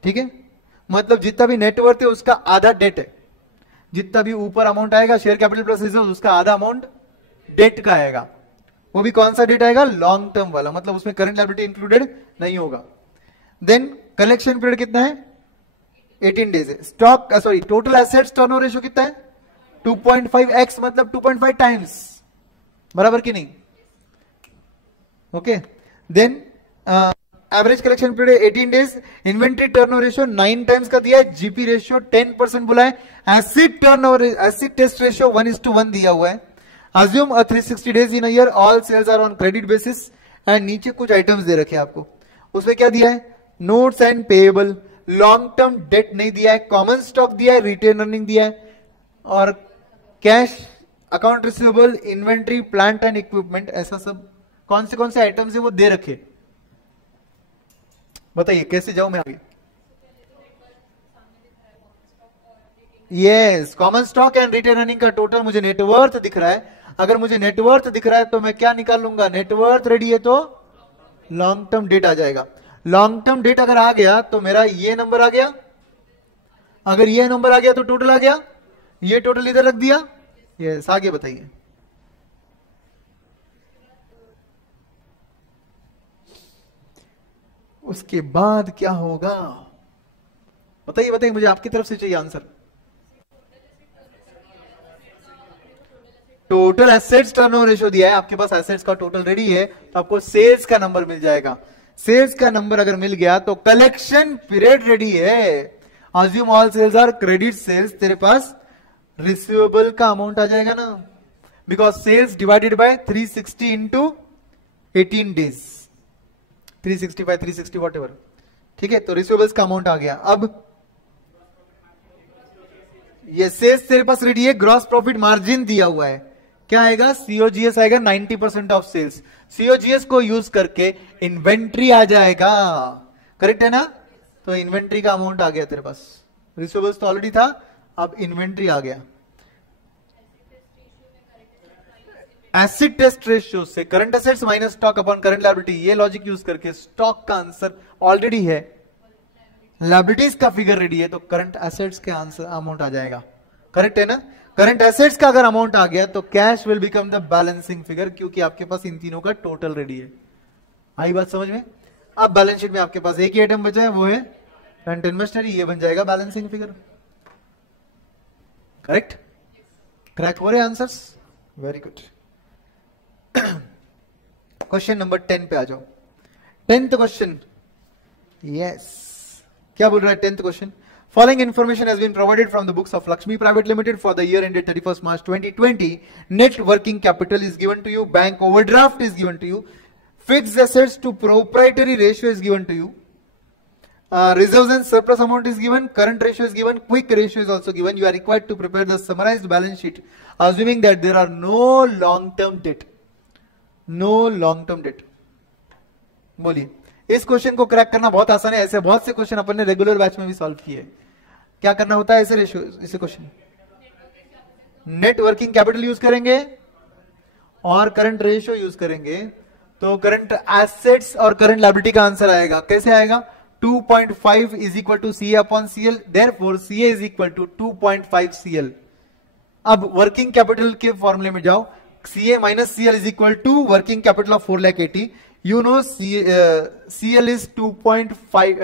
ठीक है, मतलब जितना भी नेटवर्थ है उसका आधा डेट है. जितना भी ऊपर अमाउंट आएगा शेयर कैपिटल प्लस रिजर्व, उसका आधा अमाउंट डेट का आएगा. वो भी कौन सा डेट आएगा? लॉन्ग टर्म वाला, मतलब उसमें करंट लायबिलिटी इंक्लूडेड नहीं होगा. देन कलेक्शन पीरियड कितना है? 18 डेज है. Stock sorry total assets turnover ratio कितना है? 2.5x, मतलब 2.5 टाइम्स. बराबर कि नहीं? Okay. Then average collection period 18 days. Inventory turnover ratio 9 times का दिया है. जीपी रेशियो 10% बोला है. Acid turnover acid test ratio 1:1 दिया हुआ है. Assume 360 days in a year, all sales are on credit basis. And नीचे कुछ आइटम्स दे रखे हैं आपको. उसमें क्या दिया है? Notes and payable. Long term date नहीं दिया है. कॉमन स्टॉक दिया है, रिटेन अर्निंग दिया है, और cash, account receivable, inventory, plant and equipment, ऐसा सब कौन से आइटम्स है वो दे रखे. बताइए कैसे जाऊं मैं आगे? Yes, common stock and retain earning का टोटल मुझे नेटवर्थ दिख रहा है. अगर मुझे नेटवर्थ दिख रहा है तो मैं क्या निकाल लूंगा? नेटवर्थ रेडी है तो लॉन्ग टर्म डेट आ जाएगा. लॉन्ग टर्म डेट अगर आ गया तो मेरा ये नंबर आ गया. अगर ये नंबर आ गया तो टोटल आ गया. ये टोटल इधर रख दिया. यस, आगे बताइए. उसके बाद क्या होगा? बताइए बताइए, मुझे आपकी तरफ से चाहिए answer. Total assets turnover ratio दिया है आपके पास. एसेट्स का टोटल रेडी है तो आपको सेल्स का नंबर मिल जाएगा. सेल्स का नंबर अगर मिल गया तो कलेक्शन पीरियड रेडी है. Assume all sales are credit sales. तेरे पास रिसीवेबल का अमाउंट आ जाएगा ना, because sales divided by 360 into 18 days, 365 360 whatever. ठीक है, तो रिसीवेबल्स का अमाउंट आ गया. अब ये सेल्स तेरे पास रेडी है. ग्रॉस प्रॉफिट मार्जिन दिया हुआ है. क्या आएगा? सीओजीएस आएगा 90% ऑफ सेल्स. सीओजीएस को यूज करके इन्वेंट्री आ जाएगा. करेक्ट है ना? तो इन्वेंट्री का अमाउंट आ गया तेरे पास. रिसीवेबल्स तो ऑलरेडी था, अब इन्वेंट्री आ गया. एसिड टेस्ट रेशियो से current assets minus stock upon current liability, ये लॉजिक यूज करके स्टॉक का आंसर ऑलरेडी है, लायबिलिटीज का फिगर रेडी है, तो करंट एसेट्स के आंसर अमाउंट आ जाएगा. करेक्ट है ना? करंट एसेट्स का अगर अमाउंट आ गया तो cash will become the balancing figure, क्योंकि आपके पास इन तीनों का टोटल रेडी है. आई बात समझ में? अब बैलेंस शीट में आपके पास एक ही आइटम बचा है, वो है करंट इन्वेंटरी. ये बन जाएगा बैलेंसिंग फिगर. करेक्ट? क्रैक हो रहे answers? Very good. Question number 10 पे आ जाओ. 10th क्वेश्चन, यस, क्या बोल रहा है 10th question? Following information has been provided from the books of Lakshmi Private Limited for the year ended 31st March 2020. Net working capital is given to you, bank overdraft is given to you, fixed assets to proprietary ratio is given to you, reserves and surplus amount is given, current ratio is given, quick ratio is also given. You are required to prepare the summarized balance sheet assuming that there are no long-term debt. No long-term debt. बोलिए, इस question को crack करना बहुत आसान है. ऐसे बहुत से क्वेश्चन अपन ने रेगुलर बैच में भी सॉल्व किए. क्या करना होता है ऐसे रेशियो, इसे question net working capital use करेंगे और करंट रेशियो यूज करेंगे, तो करंट एसेट्स और करंट लायबिलिटी का आंसर आएगा. कैसे आएगा? 2.5 is equal to C upon CL, therefore CA is equal to 2.5 CL. अब वर्किंग कैपिटल के फॉर्मूले में जाओ, CA minus CL is equal to working capital of 4,80,000. You know CL is 2.5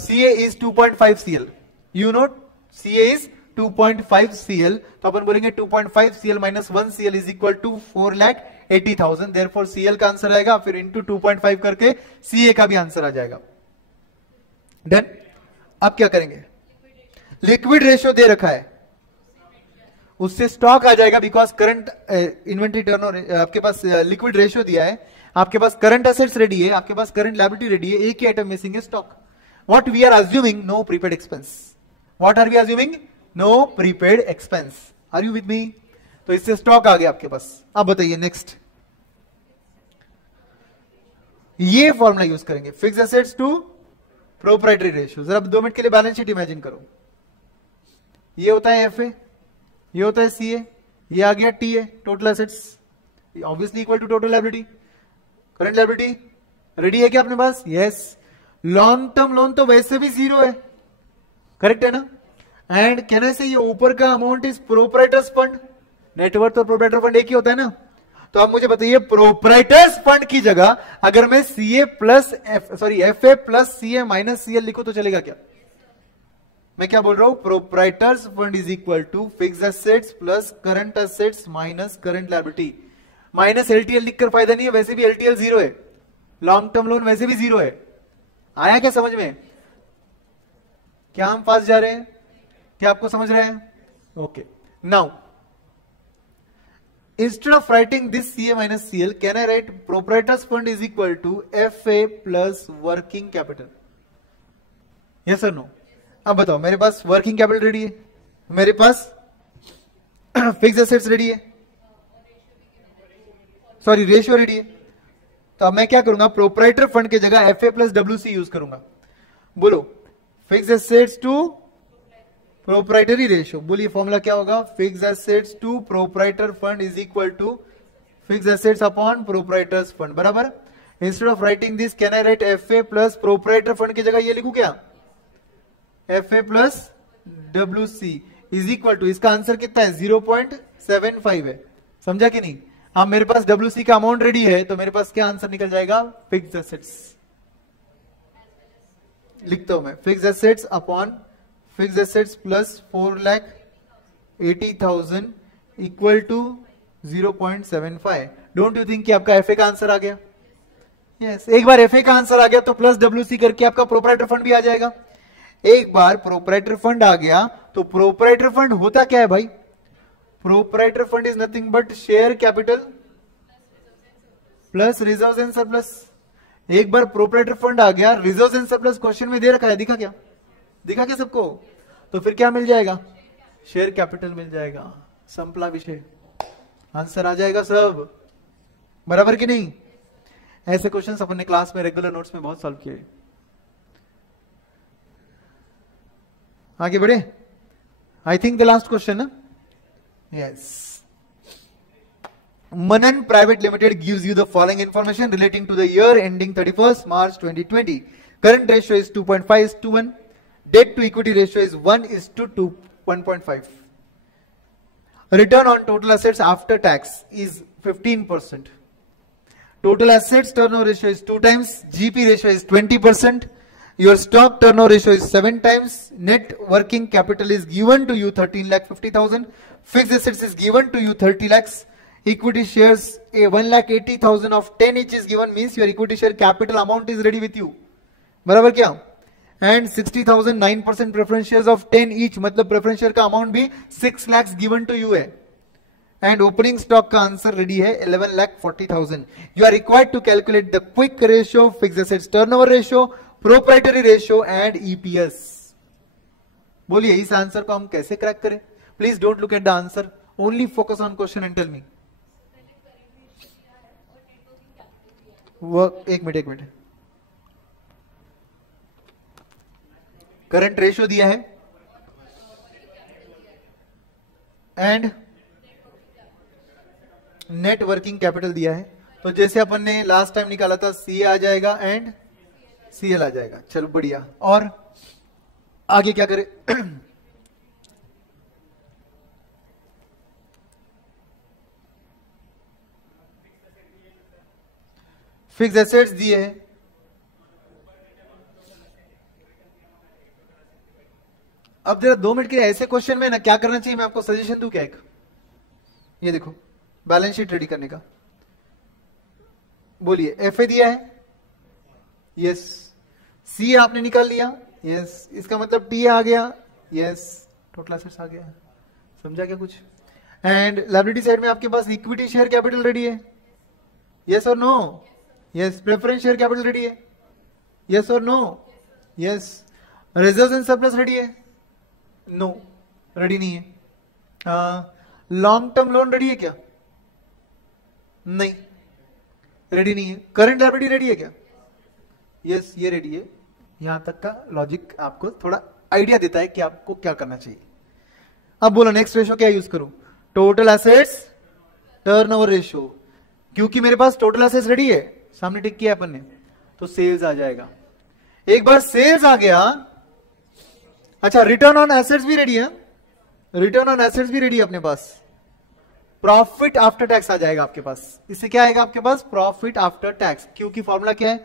CA is 2.5 CL. You know CA is 2.5 CL. तो अपन बोलेंगे 2.5 CL minus 1 CL is equal to 4,80,000. Therefore CL का answer आएगा, फिर into 2.5 करके CA का भी answer आ जाएगा. डन. अब क्या करेंगे? लिक्विड रेशियो दे रखा है, उससे स्टॉक आ जाएगा. बिकॉज करंट इन्वेंटरी टर्नओवर, आपके पास लिक्विड रेशियो दिया है, आपके पास करंट एसेट्स रेडी है, आपके पास करंट लायबिलिटी रेडी है, एक ही आइटम मिसिंग है, stock. What we are assuming? No prepaid expense. What are we assuming? No prepaid expense. Are you with me? तो इससे स्टॉक आ गया आपके पास. अब बताइए नेक्स्ट, ये फॉर्मूला यूज करेंगे, fix assets to proprietary ratio. जरा 2 मिनट के लिए बैलेंस शीट इमेजिन करो. ये होता है एफए, ये होता है सीए, ये आ गया TA, total assets obviously equal to total liability. Current liability ready है क्या अपने पास? यस. लॉन्ग टर्म लोन तो वैसे भी 0 है, करेक्ट है ना? एंड कैन आई से ये ऊपर का amount is proprietors fund. Net worth और प्रोप्राइटर फंड एक ही होता है ना? तो आप मुझे बताइए, प्रोप्राइटर्स फंड की जगह अगर मैं CA plus FA plus CA minus CL लिखूं तो चलेगा क्या? मैं क्या बोल रहा हूं? Proprietors fund is equal to fixed assets plus current assets minus current liability. Minus LTL लिखकर फायदा नहीं है, वैसे भी एलटीएल 0 है, लॉन्ग टर्म लोन वैसे भी 0 है. आया क्या समझ में? क्या हम फास्ट जा रहे हैं? क्या आपको समझ रहे हैं? Okay. Now instead of writing this CA minus CL, can I write proprietors fund is equal to FA plus working capital? Yes or no? अब बताओ, मेरे पास वर्किंग कैपिटल रेडी है, मेरे पास फिक्स एसेट्स रेडी है, सॉरी रेशियो रेडी है. तो अब मैं क्या करूंगा? प्रोप्राइटर फंड की जगह FA प्लस WC यूज करूंगा. बोलो, fix assets to proprietary ratio. बोलिए फॉर्मूला क्या होगा? Fix assets to proprietor fund is equal to fix assets upon proprietors fund. बराबर. Instead of writing this, can I write FA plus proprietor fund की जगह ये लिखूं क्या? FA plus WC is equal to, इसका answer कितना है? 0.75 है. समझा कि नहीं? अब मेरे पास WC का अमाउंट रेडी है, तो मेरे पास क्या आंसर निकल जाएगा? Fix assets. लिखता हूं मैं, fix assets upon fix assets plus 4,80,000 equal to 0.75. Don't you think कि आपका FA का आंसर आ गया? यस. एक बार FA का आंसर आ गया तो प्लस WC करके आपका प्रोप्राइटर फंड भी आ जाएगा. एक बार प्रोप्राइटर फंड आ गया तो प्रोप्राइटर फंड होता क्या है भाई? Proprietor fund is nothing but share capital plus reserves and surplus. एक बार प्रोप्राइटर फंड आ गया, रिजर्व्स एंड सरप्लस क्वेश्चन में दे रखा है, दिखा क्या? दिखा क्या सबको? तो फिर क्या मिल जाएगा? शेयर कैपिटल मिल जाएगा. संपला विषय, आंसर आ जाएगा सब. बराबर कि नहीं? ऐसे क्वेश्चंस अपने क्लास में रेगुलर नोट्स में बहुत सॉल्व किए. आगे बढ़े. I think the last question है. Yes. Manan Private Limited gives you the following information relating to the year ending 31st March 2020. Current ratio is 2.5:1. Debt to equity ratio is 1:1.5. Return on total assets after tax is 15%. Total assets turnover ratio is 2 times. GP ratio is 20%. Your stock turnover ratio is 7 times. Net working capital is given to you 13,50,000. Fixed assets is given to you 30 lakhs. equity shares 1,80,000 of 10 each is given means your equity share capital amount is ready with you. बराबर क्या? And 60,000 9% preference shares of 10 each, मतलब preference share का amount भी 6 lakhs given to you है. And opening stock का answer ready है 11,40,000. You are required to calculate the quick ratio, fixed assets turnover ratio, proprietary ratio and EPS. बोलिए इस answer को हम कैसे क्रैक करें? Please don't look at the answer. Only focus on question and tell me. वो एक minute. Current ratio दिया है एंड नेट वर्किंग कैपिटल दिया है. तो जैसे अपन ने लास्ट टाइम निकाला था सी आ जाएगा एंड सीएल आ जाएगा. चलो बढ़िया. और आगे क्या करें? फिक्स एसेट्स दिए हैं. अब जरा 2 मिनट के ऐसे क्वेश्चन में ना क्या करना चाहिए, मैं आपको सजेशन दूं क्या? एक ये देखो बैलेंस शीट रेडी करने का. बोलिए एफए दिया है, यस. सी आपने निकाल लिया, यस. इसका मतलब टी आ गया, यस. टोटल एसेट्स आ गया. समझा क्या कुछ? एंड लायबिलिटी साइड में आपके पास इक्विटी शेयर कैपिटल रेडी है, यस और no? Yes. Preference share capital ready है, यस और no? Yes. Reserves and surplus ready है, नो रेडी नहीं है. लॉन्ग टर्म लोन रेडी है क्या? नहीं रेडी नहीं है. करंट लायबिलिटी रेडी है क्या? यस ये रेडी है. यहां तक का लॉजिक आपको थोड़ा आइडिया देता है कि आपको क्या करना चाहिए. अब बोलो नेक्स्ट रेशियो क्या यूज करूं? Total assets turnover ratio. क्योंकि मेरे पास टोटल एसेट्स रेडी है, सामने टिक किया अपन ने, तो सेल्स आ जाएगा. एक बार सेल्स आ गया, अच्छा रिटर्न ऑन एसेट्स भी रेडी है. रिटर्न ऑन एसेट्स भी रेडी है अपने पास. प्रॉफिट आफ्टर टैक्स आ जाएगा आपके पास. इससे क्या आएगा आपके पास? Profit after tax. क्योंकि फॉर्मूला क्या है?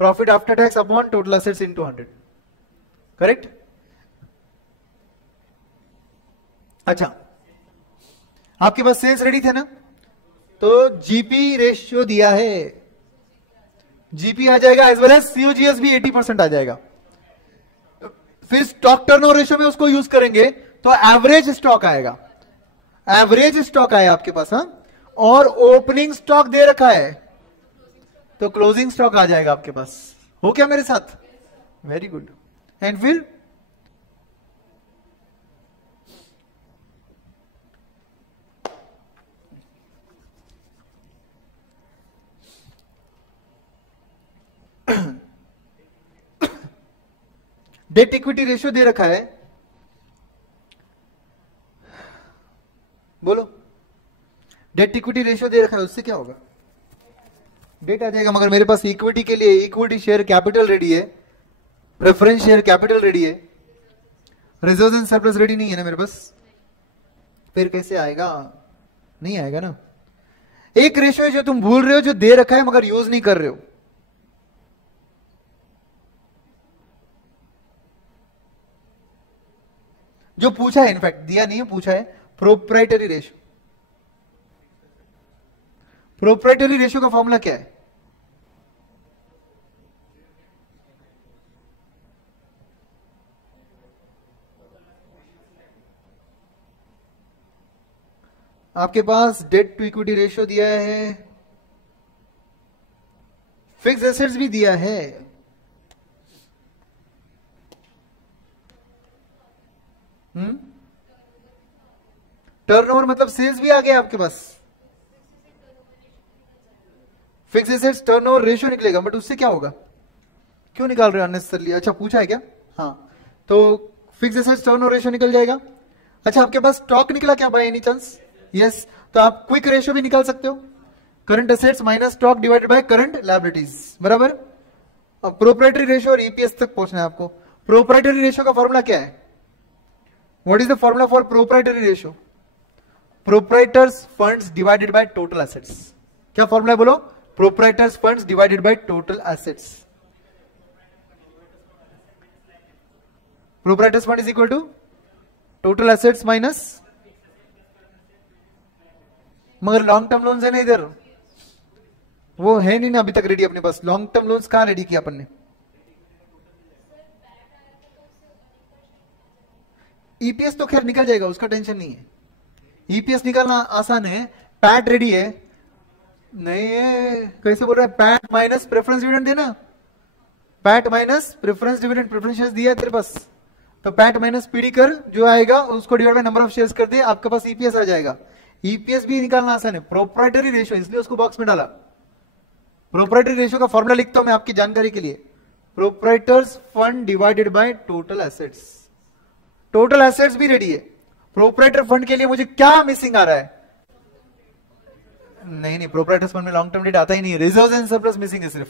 Profit after tax upon total assets into 100. Correct? अच्छा आपके पास सेल्स रेडी थे ना, तो जीपी रेशियो दिया है. जीपी आ जाएगा एज वेल एज सीओजीएस भी 80% आ जाएगा. फिर स्टॉक टर्नओवर रेशियो में उसको यूज करेंगे तो एवरेज स्टॉक आएगा. एवरेज स्टॉक आया आपके पास. हाँ, और ओपनिंग स्टॉक दे रखा है तो क्लोजिंग स्टॉक आ जाएगा आपके पास. हो क्या मेरे साथ? Very good. एंड फिर डेट इक्विटी रेशियो दे रखा है. बोलो डेट इक्विटी रेशियो दे रखा है, उससे क्या होगा? डेट आ जाएगा. मगर मेरे पास इक्विटी के लिए इक्विटी शेयर कैपिटल रेडी है, प्रेफरेंस शेयर कैपिटल रेडी है, रिजर्व्स एंड सरप्लस रेडी नहीं है ना मेरे पास. फिर कैसे आएगा? नहीं आएगा ना. एक रेशियो जो तुम भूल रहे हो, जो दे रखा है मगर यूज नहीं कर रहे हो. जो पूछा है, इनफैक्ट दिया नहीं है, पूछा है प्रोप्राइटरी रेशियो. प्रोप्राइटरी रेशियो का फॉर्मूला क्या है? आपके पास डेट टू इक्विटी रेशियो दिया है, फिक्स एसेट्स भी दिया है. टर्नओवर मतलब सेल्स भी आ गया आपके पास. फिक्स एसेट्स टर्नओवर रेशियो निकलेगा, बट उससे क्या होगा? क्यों निकाल रहे हो अननेसेसरली? अच्छा पूछा है क्या? हाँ, तो फिक्स एसेट्स टर्नओवर रेशियो निकल जाएगा. अच्छा आपके पास स्टॉक निकला क्या बाय एनी चांस? यस. तो आप क्विक रेशियो भी निकाल सकते हो. Current assets minus stock divided by current liabilities. बराबर. अब प्रोप्राइटरी रेशियो और ईपीएस तक पहुंचना है आपको. प्रोप्राइटरी रेशियो का फॉर्मूला क्या है? What is the formula for proprietary ratio? Proprietors funds divided by total assets. क्या फॉर्मूला है बोलो? Proprietors funds divided by total assets. Proprietors fund is equal to total assets minus मगर long term loans है ना इधर, वो है नहीं ना अभी तक रेडी अपने पास। लॉन्ग टर्म लोन्स कहाँ रेडी किया अपन ने? ईपीएस तो खैर निकल जाएगा, उसका टेंशन नहीं है। ईपीएस निकालना आसान है। पैट रेडी है? नहीं है। कैसे बोल रहा है? पैट माइनस प्रेफरेंस डिविडेंड देना, PAT minus preference dividend, preference shares दिया है तेरे पास, तो पैट माइनस पीडी कर, जो आएगा उसको divide by number of shares कर दे, आपके पास ईपीएस आ जाएगा। ईपीएस भी निकालना आसान है। प्रोप्राइटरी रेशियो, इसलिए उसको बॉक्स में डाला। प्रोप्राइटरी रेशियो का फॉर्मूला लिखता हूं मैं आपकी जानकारी के लिए, proprietors fund divided by total assets. Total assets भी रेडी है। प्रोप्राइटर फंड के लिए मुझे क्या मिसिंग आ रहा है? नहीं, प्रोप्राइटर्स फंड में लॉन्ग टर्म डेट आता ही नहीं है, रिजर्व्स एंड सरप्लस मिसिंग है सिर्फ।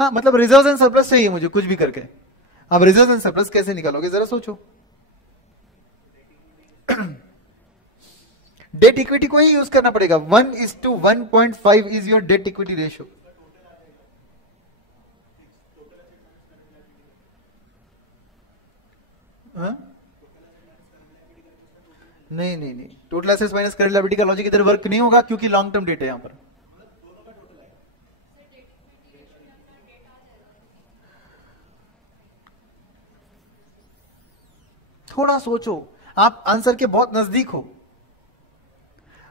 हाँ, मतलब रिजर्व्स एंड सरप्लस चाहिए मुझे कुछ भी करके। अब रिजर्व्स एंड सरप्लस कैसे निकालोगे जरा सोचो। डेट इक्विटी को ही यूज करना पड़ेगा। 1:1.5 is your debt equity ratio. नहीं, total assets minus current liability का लॉजिक इधर वर्क नहीं होगा, क्योंकि लॉन्ग टर्म डेट है यहां पर। थोड़ा सोचो, आप आंसर के बहुत नजदीक हो।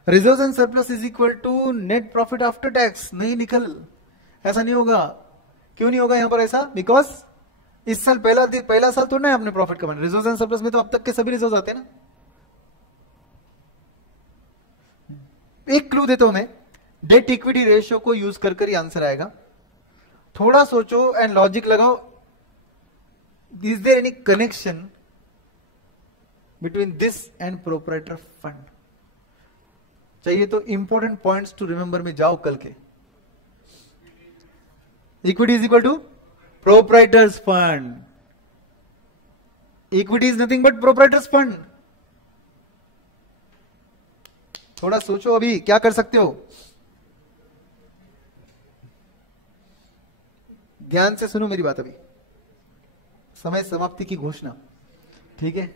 Reserves and surplus is equal to net profit after tax. नहीं निकल, ऐसा नहीं होगा। क्यों नहीं होगा यहां पर ऐसा? बिकॉज इस साल पहला साल तो नहीं आपने प्रॉफिट कमाना। रिजर्व्स एंड सरप्लस में तो अब तक के सभी रिजर्व्स आते हैं ना। एक क्लू देता हूं मैं, डेट इक्विटी रेशियो को यूज कर ही आंसर आएगा। थोड़ा सोचो एंड लॉजिक लगाओ। Is there any connection between this and proprietor fund? चाहिए तो इंपॉर्टेंट पॉइंट्स टू रिमेंबर में जाओ कल के। Equity is equal to proprietors fund. Equity is nothing but proprietors fund. थोड़ा सोचो, अभी क्या कर सकते हो? ध्यान से सुनो मेरी बात। अभी समय समाप्ति की घोषणा, ठीक है?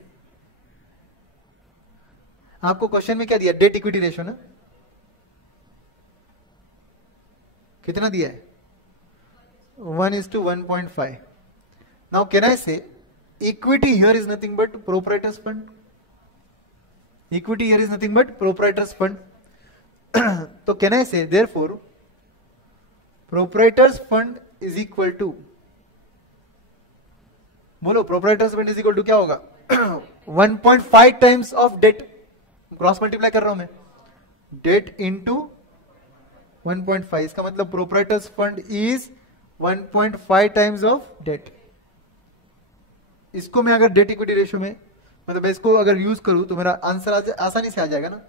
आपको क्वेश्चन में क्या दिया? डेट इक्विटी रेशियो ना, कितना दिया है? 1:1.5। Now can I say equity here is nothing but proprietors fund. Equity here is nothing but proprietors fund. तो can I say therefore proprietors fund is equal to, बोलो proprietors fund is equal to क्या होगा? 1.5 times of debt. Cross multiply कर रहा हूं मैं, debt into 1.5। इसका मतलब proprietors fund is 1.5 times of debt. इसको मैं अगर डेट इक्विटी रेशियो में, मतलब इसको अगर यूज करूं तो मेरा आंसर आसानी से आ जाएगा ना।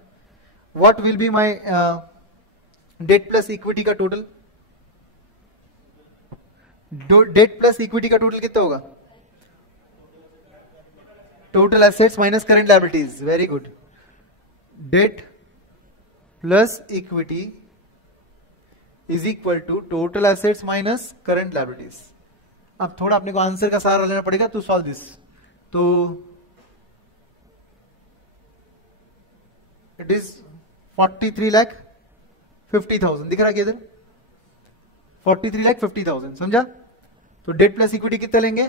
What will be my debt plus equity का टोटल? डेट प्लस इक्विटी का टोटल कितना होगा? Total assets minus current liabilities. Very good. Debt plus equity is equal to total assets minus current liabilities. अब थोड़ा अपने को आंसर का सहारा लेना पड़ेगा टू सॉल्व दिस। तो इट इज 43,50,000 दिख रहा है इधर, 43,50,000। समझा? तो डेट प्लस इक्विटी कितना लेंगे?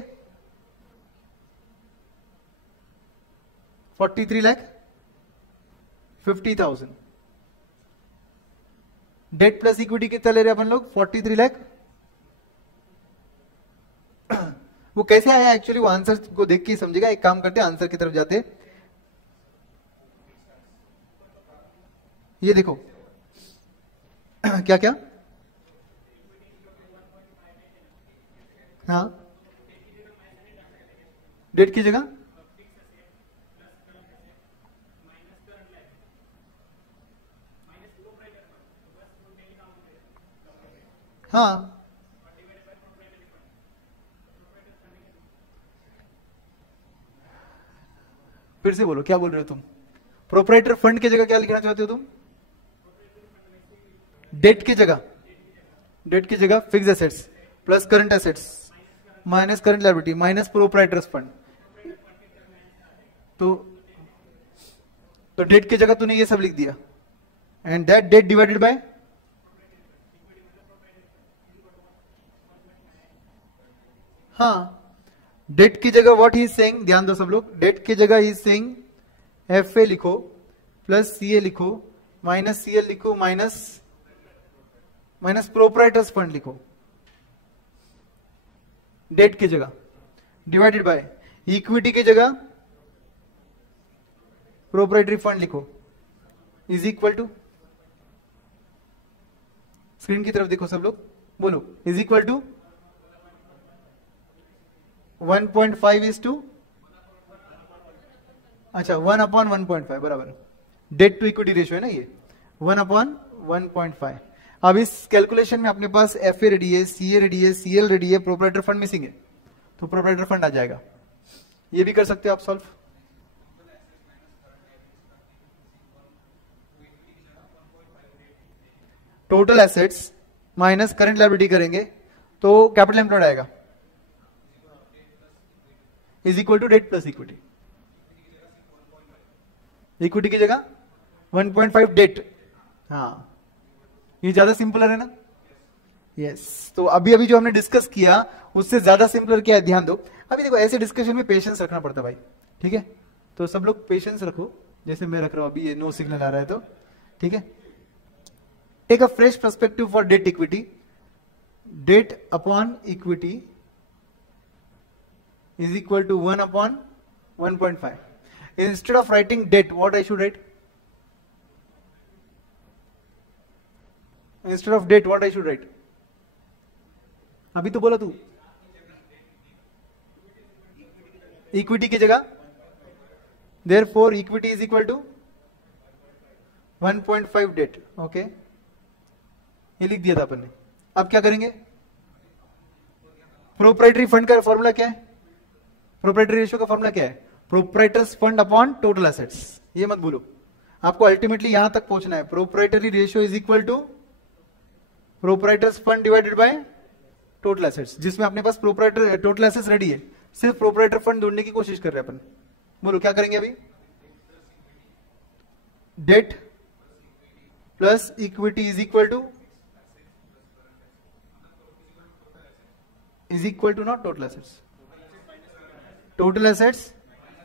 43,50,000। डेट प्लस इक्विटी कितना ले रहे अपन लोग? 43 लाख। वो कैसे आया एक्चुअली, वो आंसर को देख के समझेगा। एक काम करते हैं, आंसर की तरफ जाते। ये देखो क्या क्या, हाँ डेट की जगह हाँ, फिर से बोलो क्या बोल रहे हो तुम? प्रोप्राइटर फंड की जगह क्या लिखना चाहते हो तुम? डेट की जगह fix assets plus current assets minus current liability minus proprietors fund. तो तो डेट की जगह तूने ये सब लिख दिया, and that date divided by, हाँ डेट की जगह व्हाट ही इज सेइंग, ध्यान दो सब लोग, डेट की जगह ही इज सेइंग एफ ए लिखो प्लस सी ए लिखो माइनस सी एल लिखो माइनस प्रोप्राइटर्स फंड लिखो, डेट की जगह डिवाइडेड बाय इक्विटी की जगह प्रोप्राइटरी फंड लिखो इज इक्वल टू, स्क्रीन की तरफ देखो सब लोग, बोलो is equal to 1.5 is to, अच्छा 1/1.5 बराबर, डेट टू इक्विटी रेशियो है ना ये 1/1.5। अब इस कैलकुलेशन में अपने पास एफ ए रेडी है, सी ए रेडी है, सी एल रेडी है, प्रोप्राइटर फंड मिसिंग है, तो प्रोप्राइटर फंड आ जाएगा। ये भी कर सकते हो आप solve. Total assets minus current liability करेंगे तो कैपिटल एम्प्लॉयड आएगा is equal to debt plus equity, equity की जगह 1.5 डेट, हाँ ये ज्यादा सिंपलर है ना, यस। तो अभी अभी जो हमने डिस्कस किया उससे ज्यादा सिंपलर क्या है, ध्यान दो। अभी देखो ऐसे डिस्कशन में पेशेंस रखना पड़ता है भाई, ठीक है, तो सब लोग पेशेंस रखो, जैसे मैं रख रहा हूं अभी, ये नो सिग्नल आ रहा है तो ठीक है। Take a fresh perspective for debt equity, debt upon equity is equal to 1/1.5. Instead of writing debt, what I should write? Instead of debt, what I should write? अभी तो बोला तू, इक्विटी की जगह, therefore equity is equal to 1.5 debt. Okay, ये लिख दिया था अपन ने। अब क्या करेंगे, प्रोप्राइटरी फंड का फॉर्मूला क्या है, प्रोप्राइटरी रेशियो का फॉर्मूला क्या है, proprietors fund upon total assets. ये मत भूलो, आपको अल्टीमेटली यहां तक पहुंचना है। Proprietary ratio is equal to proprietors fund divided by total assets, जिसमें अपने पास प्रोप्राइटर टोटल एसेट्स रेडी है, सिर्फ प्रोप्राइटर फंड ढूंढने की कोशिश कर रहे हैं अपन। बोलो क्या करेंगे अभी, debt plus equity is equal to not total assets, total assets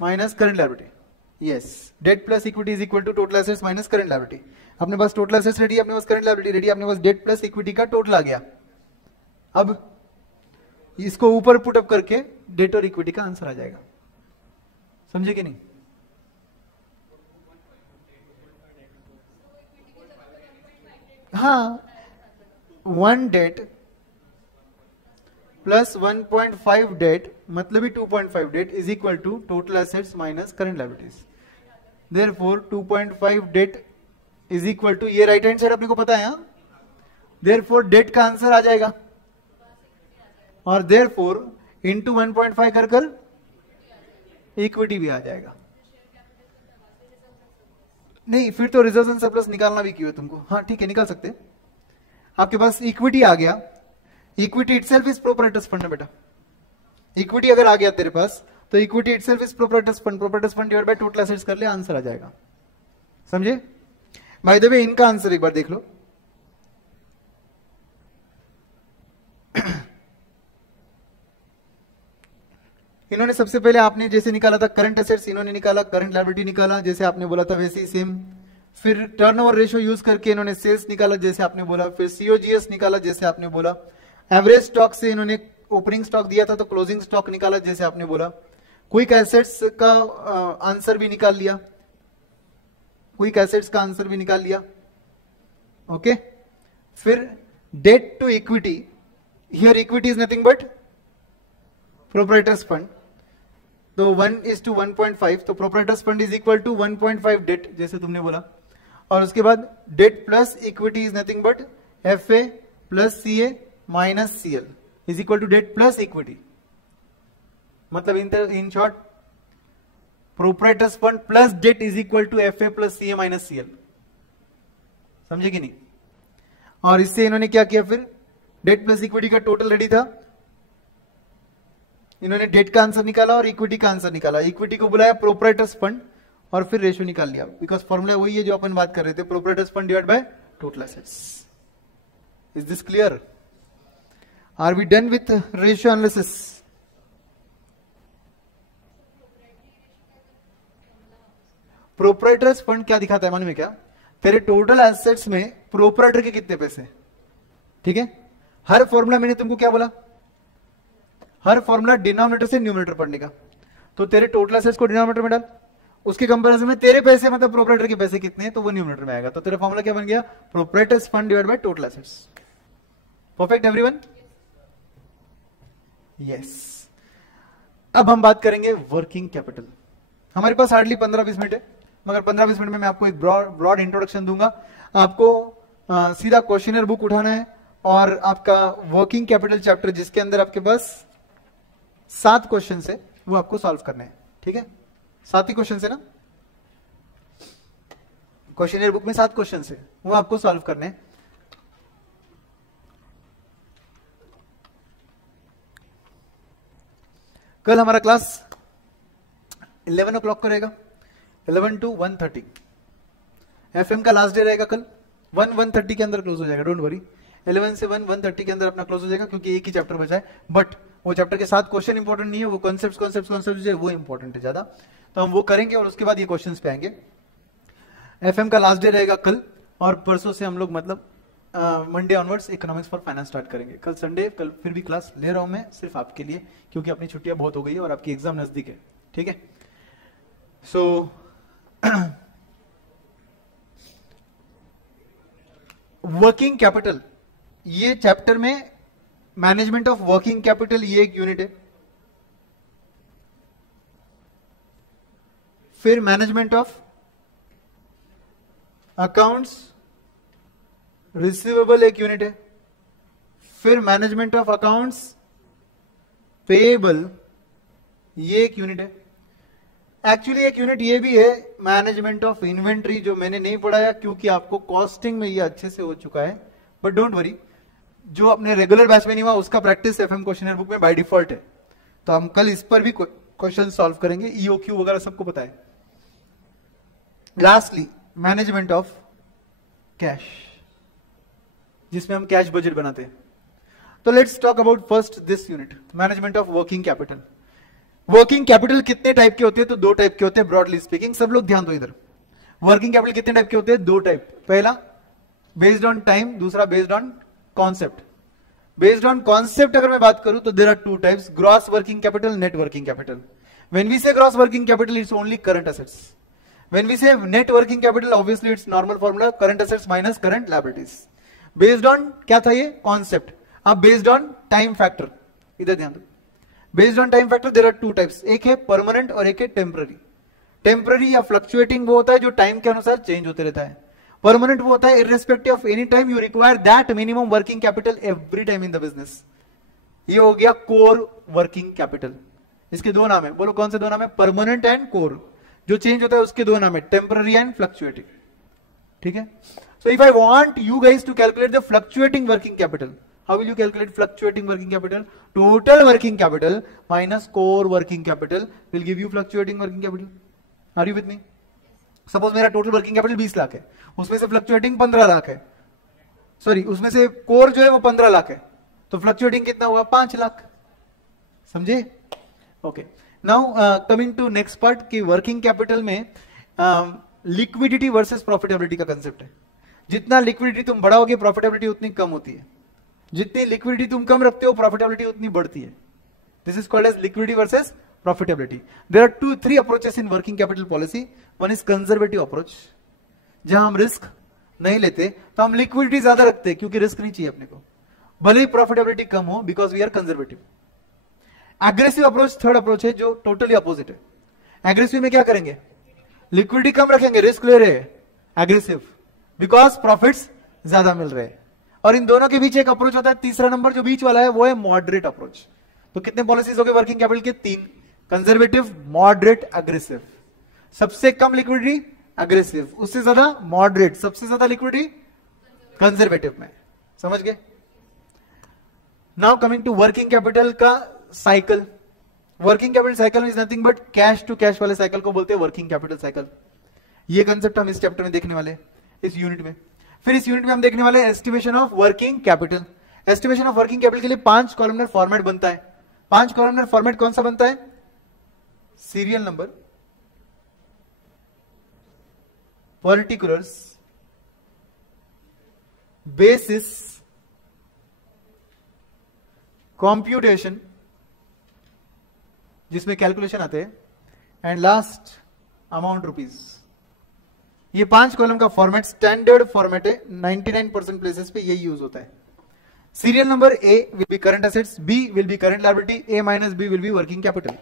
minus current liability. Yes, debt plus equity is equal to total assets minus current liability. अपने पास टोटल एसेट्स रेडी है, अपने पास करंट लायबिलिटी रेडी है, अपने पास date plus equity का total आ गया। अब इसको ऊपर पुट अप करके डेट और इक्विटी का आंसर आ जाएगा। समझे कि नहीं? हाँ, 1 डेट प्लस 1.5 डेट मतलब ही 2.5 debt is equal to total assets minus current liabilities. Therefore 2.5 debt is equal to, ये राइट हैंड साइड अपने को पता है, देयरफॉर डेट का आंसर आ जाएगा, और देयरफॉर इनटू 1.5 कर कर इक्विटी भी आ जाएगा। नहीं, फिर तो रिजर्व्स एंड सरप्लस निकालना भी क्यों है तुमको? हाँ ठीक है, निकाल सकते। आपके पास इक्विटी आ गया, equity itself is proprietors fund है बेटा। इक्विटी अगर आ गया तेरे पास तो equity itself is proprietors fund, proprietors fund divide by total assets कर ले, आंसर आ जाएगा। समझे? बाय द वे इनका आंसर एक बार देख लो। इन्होंने सबसे पहले, आपने जैसे निकाला था करंट एसेट्स, इन्होंने निकाला करंट लायबिलिटी निकाला जैसे आपने बोला था वैसे ही सेम। फिर टर्नओवर रेशियो यूज करके इन्होंने सेल्स निकाला जैसे आपने बोला, फिर सीओजीएस निकाला जैसे आपने बोला। एवरेज स्टॉक से इन्होंने ओपनिंग स्टॉक दिया था तो क्लोजिंग स्टॉक निकाला जैसे आपने बोला। क्विक एसेट्स का आंसर भी निकाल लिया, क्विक एसेट्स का आंसर भी निकाल लिया। ओके, फिर debt to equity, here equity is nothing but proprietors fund, तो 1:1.5, तो proprietors fund is equal to 1.5 debt जैसे तुमने बोला। और उसके बाद debt plus equity is nothing but F A plus C A minus C L is equal to debt plus equity. मतलब in short proprietors fund plus debt is equal to F A plus C A minus C L. समझे कि नहीं? और इससे इन्होंने क्या किया, फिर डेट प्लस इक्विटी का टोटल रेडी था, इन्होंने डेट का आंसर निकाला और इक्विटी का आंसर निकाला। इक्विटी को बुलाया प्रोप्राइटर्स फंड और फिर रेशियो निकाल लिया, बिकॉज फॉर्मूला वही है जो अपन बात कर रहे थे, proprietors fund divide by total assets. Is this clear? Are we done with ratio analysis? Proprietors fund क्या दिखाता है मालूम है क्या? तेरे टोटल एसेट्स में प्रोप्राइटर के कितने पैसे. ठीक है, हर फॉर्मूला मैंने तुमको क्या बोला, हर फॉर्मूला डिनोमिनेटर से न्यूमरेटर पढ़ने का. तो तेरे टोटल एसेट्स को डिनोमिनेटर में डाल, उसके कंपैरिजन में तेरे पैसे मतलब प्रोप्राइटर के पैसे कितने हैं तो वो न्यूमरेटर में आएगा. तो तेरा फॉर्मूला क्या बन गया? Proprietors fund divide by total assets. Perfect everyone? Yes. अब हम बात करेंगे वर्किंग कैपिटल. हमारे पास हार्डली 15-20 मिनट है, मगर 15-20 मिनट में मैं आपको एक ब्रॉड इंट्रोडक्शन दूंगा. आपको सीधा क्वेश्चनर बुक उठाना है और आपका वर्किंग कैपिटल चैप्टर जिसके अंदर आपके पास 7 क्वेश्चन है वो आपको सॉल्व करने हैं. ठीक है, 7 ही क्वेश्चन है ना, क्वेश्चनर बुक में 7 क्वेश्चन है वो आपको सॉल्व करने हैं. कल हमारा क्लास 11 o'clock का रहेगा, 11 to 1:30. एफएम का लास्ट डे रहेगा कल, 1:30 के अंदर क्लोज हो जाएगा. डोंट वरी, 11 से 1:30 के अंदर अपना क्लोज हो जाएगा, क्योंकि एक ही चैप्टर बचा है. बट वो चैप्टर के 7 क्वेश्चन इंपॉर्टेंट नहीं है, वो कॉन्सेप्ट जो है वो इंपॉर्टेंट है ज्यादा. तो हम वो करेंगे और उसके बाद ये क्वेश्चन पे आएंगे. एफएम का लास्ट डे रहेगा कल, और परसों से हम लोग मतलब Monday onwards economics for finance start करेंगे. कल संडे, कल फिर भी क्लास ले रहा हूं मैं सिर्फ आपके लिए, क्योंकि अपनी छुट्टियां बहुत हो गई है और आपकी एग्जाम नजदीक है. ठीक है, सो वर्किंग कैपिटल, ये चैप्टर में मैनेजमेंट ऑफ वर्किंग कैपिटल ये एक यूनिट है. फिर मैनेजमेंट ऑफ अकाउंट्स रिसीवेबल एक यूनिट है. फिर मैनेजमेंट ऑफ अकाउंट्स पेएबल ये एक यूनिट है. एक्चुअली एक यूनिट ये भी है मैनेजमेंट ऑफ इन्वेंट्री, जो मैंने नहीं पढ़ाया क्योंकि आपको कॉस्टिंग में ये अच्छे से हो चुका है. बट डोंट वरी, जो अपने रेगुलर बैच में नहीं हुआ उसका प्रैक्टिस एफएम क्वेश्चनर बुक में बाय डिफॉल्ट है. तो हम कल इस पर भी क्वेश्चन सॉल्व करेंगे. ईओक्यू वगैरह सबको पता है. लास्टली मैनेजमेंट ऑफ कैश, जिसमें हम कैश बजट बनाते हैं. तो let's talk about first this unit, management of working capital. Working capital कितने टाइप के होते हैं? तो 2 टाइप के होते हैं ब्रॉडली स्पीकिंग. सब लोग ध्यान दो इधर. वर्किंग कैपिटल कितने टाइप के होते हैं? 2 टाइप. पहला बेस्ड ऑन टाइम, दूसरा based on concept. Based on concept अगर मैं बात करूं तो there are 2 types, gross working capital, net working capital. When we say gross working capital it's only current assets. When we say net working capital obviously it's normal formula, current assets minus current liabilities. Based on क्या था ये? Concept. अब based on time factor, इधर ध्यान दो. Based on time factor there are 2 types, एक है permanent और एक है टेम्पररी. टेम्पररी या फ्लक्चुएटिंग वो होता है जो टाइम के अनुसार चेंज होते रहता है. परमानेंट वो होता है irrespective of any time you require that minimum working capital every time in the business. ये हो गया कोर वर्किंग कैपिटल. इसके 2 नाम है, बोलो कौन से 2 नाम है? Permanent and core. जो चेंज होता है उसके 2 नाम है, टेम्पररी एंड फ्लक्चुएटिंग. ठीक है, so if I want you guys to calculate the fluctuating working capital, how will you calculate fluctuating working capital? Total working capital minus core working capital will give you fluctuating working capital. Are you with me? Suppose मेरा total working capital 20 lakh है, उसमें से fluctuating 15 lakh है, sorry उसमें से core जो है वो 15 लाख है, तो fluctuating कितना हुआ? 5 लाख. समझे? Okay, now coming to next part कि वर्किंग कैपिटल में लिक्विडिटी वर्सेस प्रॉफिटेबिलिटी का कंसेप्ट है. जितना लिक्विडिटी तुम बढ़ाओगे प्रॉफिटेबिलिटी उतनी कम होती है, जितनी लिक्विडिटी तुम कम रखते हो प्रॉफिटेबिलिटी उतनी बढ़ती है. This is called as liquidity versus profitability. There are 3 approaches in working capital policy. One is conservative approach, जहां हम रिस्क नहीं लेते, तो हम लिक्विडिटी ज्यादा रखते हैं क्योंकि रिस्क नहीं चाहिए अपने को, भले ही प्रॉफिटेबिलिटी कम हो, because we are conservative. Aggressive approach third approach है जो टोटली अपोजिट है. एग्रेसिव में क्या करेंगे? लिक्विडिटी कम रखेंगे, रिस्क ले रहे हैं, एग्रेसिव, बिकॉज प्रॉफिट्स ज्यादा मिल रहे हैं. और इन दोनों के बीच एक अप्रोच होता है, तीसरा नंबर जो बीच वाला है वो है मॉडरेट अप्रोच. तो कितने पॉलिसीज हो गए वर्किंग कैपिटल के? 3. Conservative, moderate, aggressive. सबसे कम लिक्विडिटी अग्रेसिव, उससे ज्यादा मॉडरेट, सबसे ज्यादा लिक्विडिटी कंजर्वेटिव में. समझ गए? Now coming to working capital का cycle. Working capital cycle is nothing but cash to cash वाले साइकिल को बोलते हैं वर्किंग कैपिटल साइकिल। ये कंसेप्ट हम इस चैप्टर में देखने वाले, इस यूनिट में। फिर इस यूनिट में हम देखने वाले estimation of working capital. Estimation of working capital के लिए 5 कॉलमनर फॉर्मेट बनता है। 5 कॉलमनर फॉर्मेट कौन सा बनता है? Serial number, particulars, basis, computation जिसमें कैलकुलेशन आते हैं, एंड लास्ट अमाउंट रुपीज। ये 5 कॉलम का फॉर्मेट स्टैंडर्ड फॉर्मेट है, 99% प्लेसेस पे यही यूज होता है। Serial number A will be current assets, B will be current liability, A minus B will be working capital.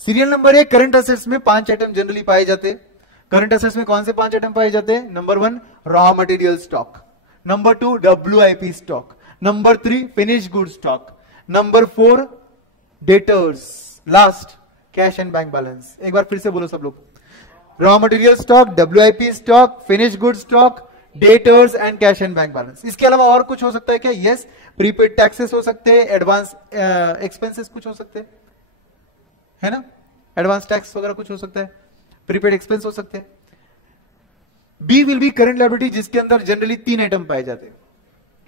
Serial number A current assets में 5 item generally पाए जाते हैं। Current assets में कौन से 5 आइटम पाए जाते हैं? Number 1 raw material stock, number 2 WIP stock, number 3 finish good stock, number 4 debtors, last cash and bank balance. एक बार फिर से बोलो सब लोग, raw material stock, WIP stock, finish good stock, debtors and cash and bank balance. इसके अलावा और कुछ हो सकता है क्या? यस, प्रीपेड टैक्सेस हो सकते हैं, एडवांस एक्सपेंसेस कुछ हो सकते हैं, है ना, एडवांस टैक्स वगैरह कुछ हो सकता है, प्रीपेड एक्सपेंस हो सकते हैं। B will be current liability, जिसके अंदर जनरली 3 आइटम पाए जाते हैं।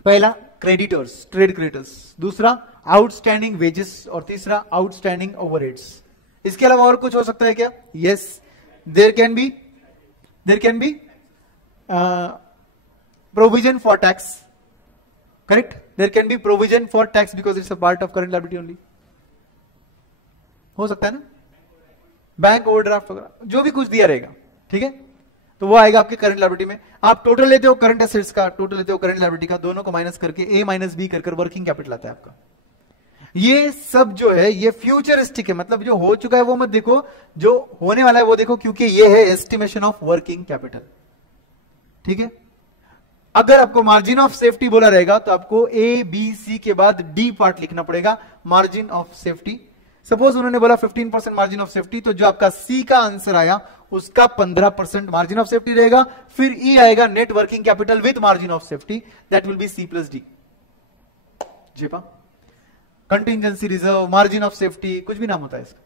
पहला क्रेडिटर्स, ट्रेड क्रेडिटर्स, दूसरा आउटस्टैंडिंग वेजेस, और तीसरा आउटस्टैंडिंग ओवरहेड्स। इसके अलावा और कुछ हो सकता है क्या? Yes, there can be provision for tax, correct, there can be provision for tax because it's a part of current liability only. हो सकता है ना, बैंक ओवरड्राफ्ट वगैरह जो भी कुछ दिया रहेगा, ठीक है, तो वो आएगा आपके करंट लायबिलिटी में। आप टोटल लेते हो करंट एसेट्स का, टोटल लेते हो करंट लायबिलिटी का, दोनों को माइनस करके ए माइनस बी कर वर्किंग कैपिटल आता है आपका। ये सब जो है ये फ्यूचरिस्टिक है, मतलब जो हो चुका है वो मत देखो, जो होने वाला है वो देखो, क्योंकि ये है एस्टिमेशन ऑफ वर्किंग कैपिटल, ठीक है। अगर आपको मार्जिन ऑफ सेफ्टी बोला रहेगा तो आपको ए बी सी के बाद डी पार्ट लिखना पड़ेगा, मार्जिन ऑफ सेफ्टी। सपोज उन्होंने बोला 15% मार्जिन ऑफ सेफ्टी, तो जो आपका सी का आंसर आया उसका 15% मार्जिन ऑफ सेफ्टी रहेगा। फिर ई आएगा net working capital with margin of safety, that will be C plus D. जेपा contingency reserve, margin of safety, कुछ भी नाम होता है इसका।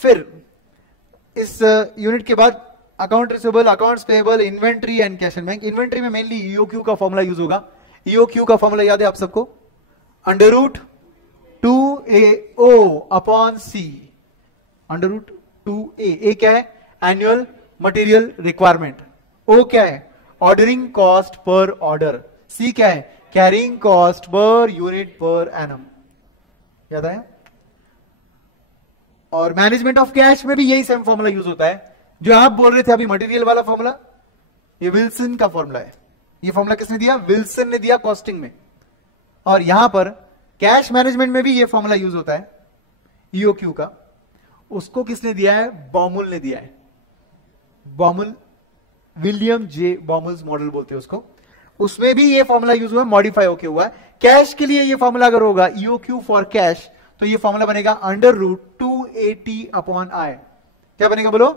फिर इस यूनिट के बाद account receivable, accounts payable, inventory and cash and bank. Inventory में मेनली ईओक्यू का फॉर्मूला यूज होगा। ईओक्यू का फॉर्मूला याद है आप सबको? Under root 2AO upon C, under root 2A। A क्या है? Annual material requirement. ओ क्या है? Ordering cost per order. C क्या है? Carrying cost per unit per annum. याद आया? और मैनेजमेंट ऑफ कैश में भी यही सेम फॉर्मूला यूज होता है जो आप बोल रहे थे अभी, मटेरियल वाला फॉर्मूला। ये विल्सन का फॉर्मूला है। ये फॉर्मूला किसने दिया? विल्सन ने दिया कॉस्टिंग में। और यहां पर कैश मैनेजमेंट में भी ये फॉर्मूला यूज होता है ईओक्यू का। उसको किसने दिया है? बॉमुल ने दिया है। बॉमुल, विलियम जे बॉमुल्स मॉडल बोलते हैं उसको। उसमें भी ये फॉर्मूला यूज हुआ, मॉडिफाई होके हुआ है। कैश के लिए ये फॉर्मूला अगर होगा ईओक्यू फॉर कैश, तो ये फॉर्मूला बनेगा अंडर रूट 2AT अपॉन आई। क्या बनेगा बोलो?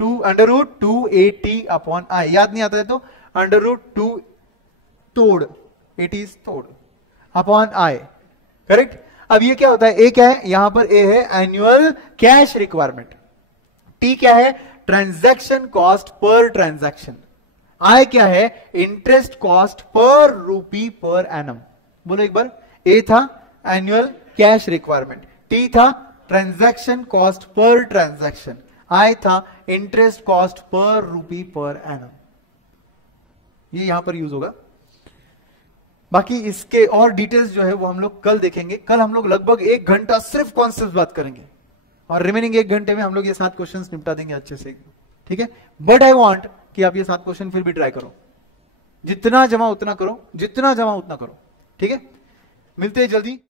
Under root 2AT upon I. याद नहीं आता है तो अंडर रूट 2 तोड़, 80 इज तोड़, अपॉन आई, करेक्ट। अब ये क्या होता है? ए क्या है? यहां पर ए है एनुअल कैश रिक्वायरमेंट। टी क्या है? Transaction cost per transaction. I क्या है? इंटरेस्ट कॉस्ट पर रूपी पर एनम। बोलो एक बार। ए था एनुअल कैश रिक्वायरमेंट, टी था ट्रांजैक्शन कॉस्ट पर ट्रांजैक्शन, आई था इंटरेस्ट कॉस्ट पर रूपी पर एनम। ये यहां पर यूज होगा। बाकी इसके और डिटेल्स जो है वो हम लोग कल देखेंगे। कल हम लोग लगभग 1 घंटा सिर्फ कॉन्सेप्ट बात करेंगे और रिमेनिंग 1 घंटे में हम लोग ये 7 क्वेश्चंस निपटा देंगे अच्छे से, ठीक है। बट आई वांट कि आप ये 7 क्वेश्चन फिर भी ट्राई करो, जितना जमा उतना करो, जितना जमा उतना करो, ठीक है। मिलते हैं जल्दी।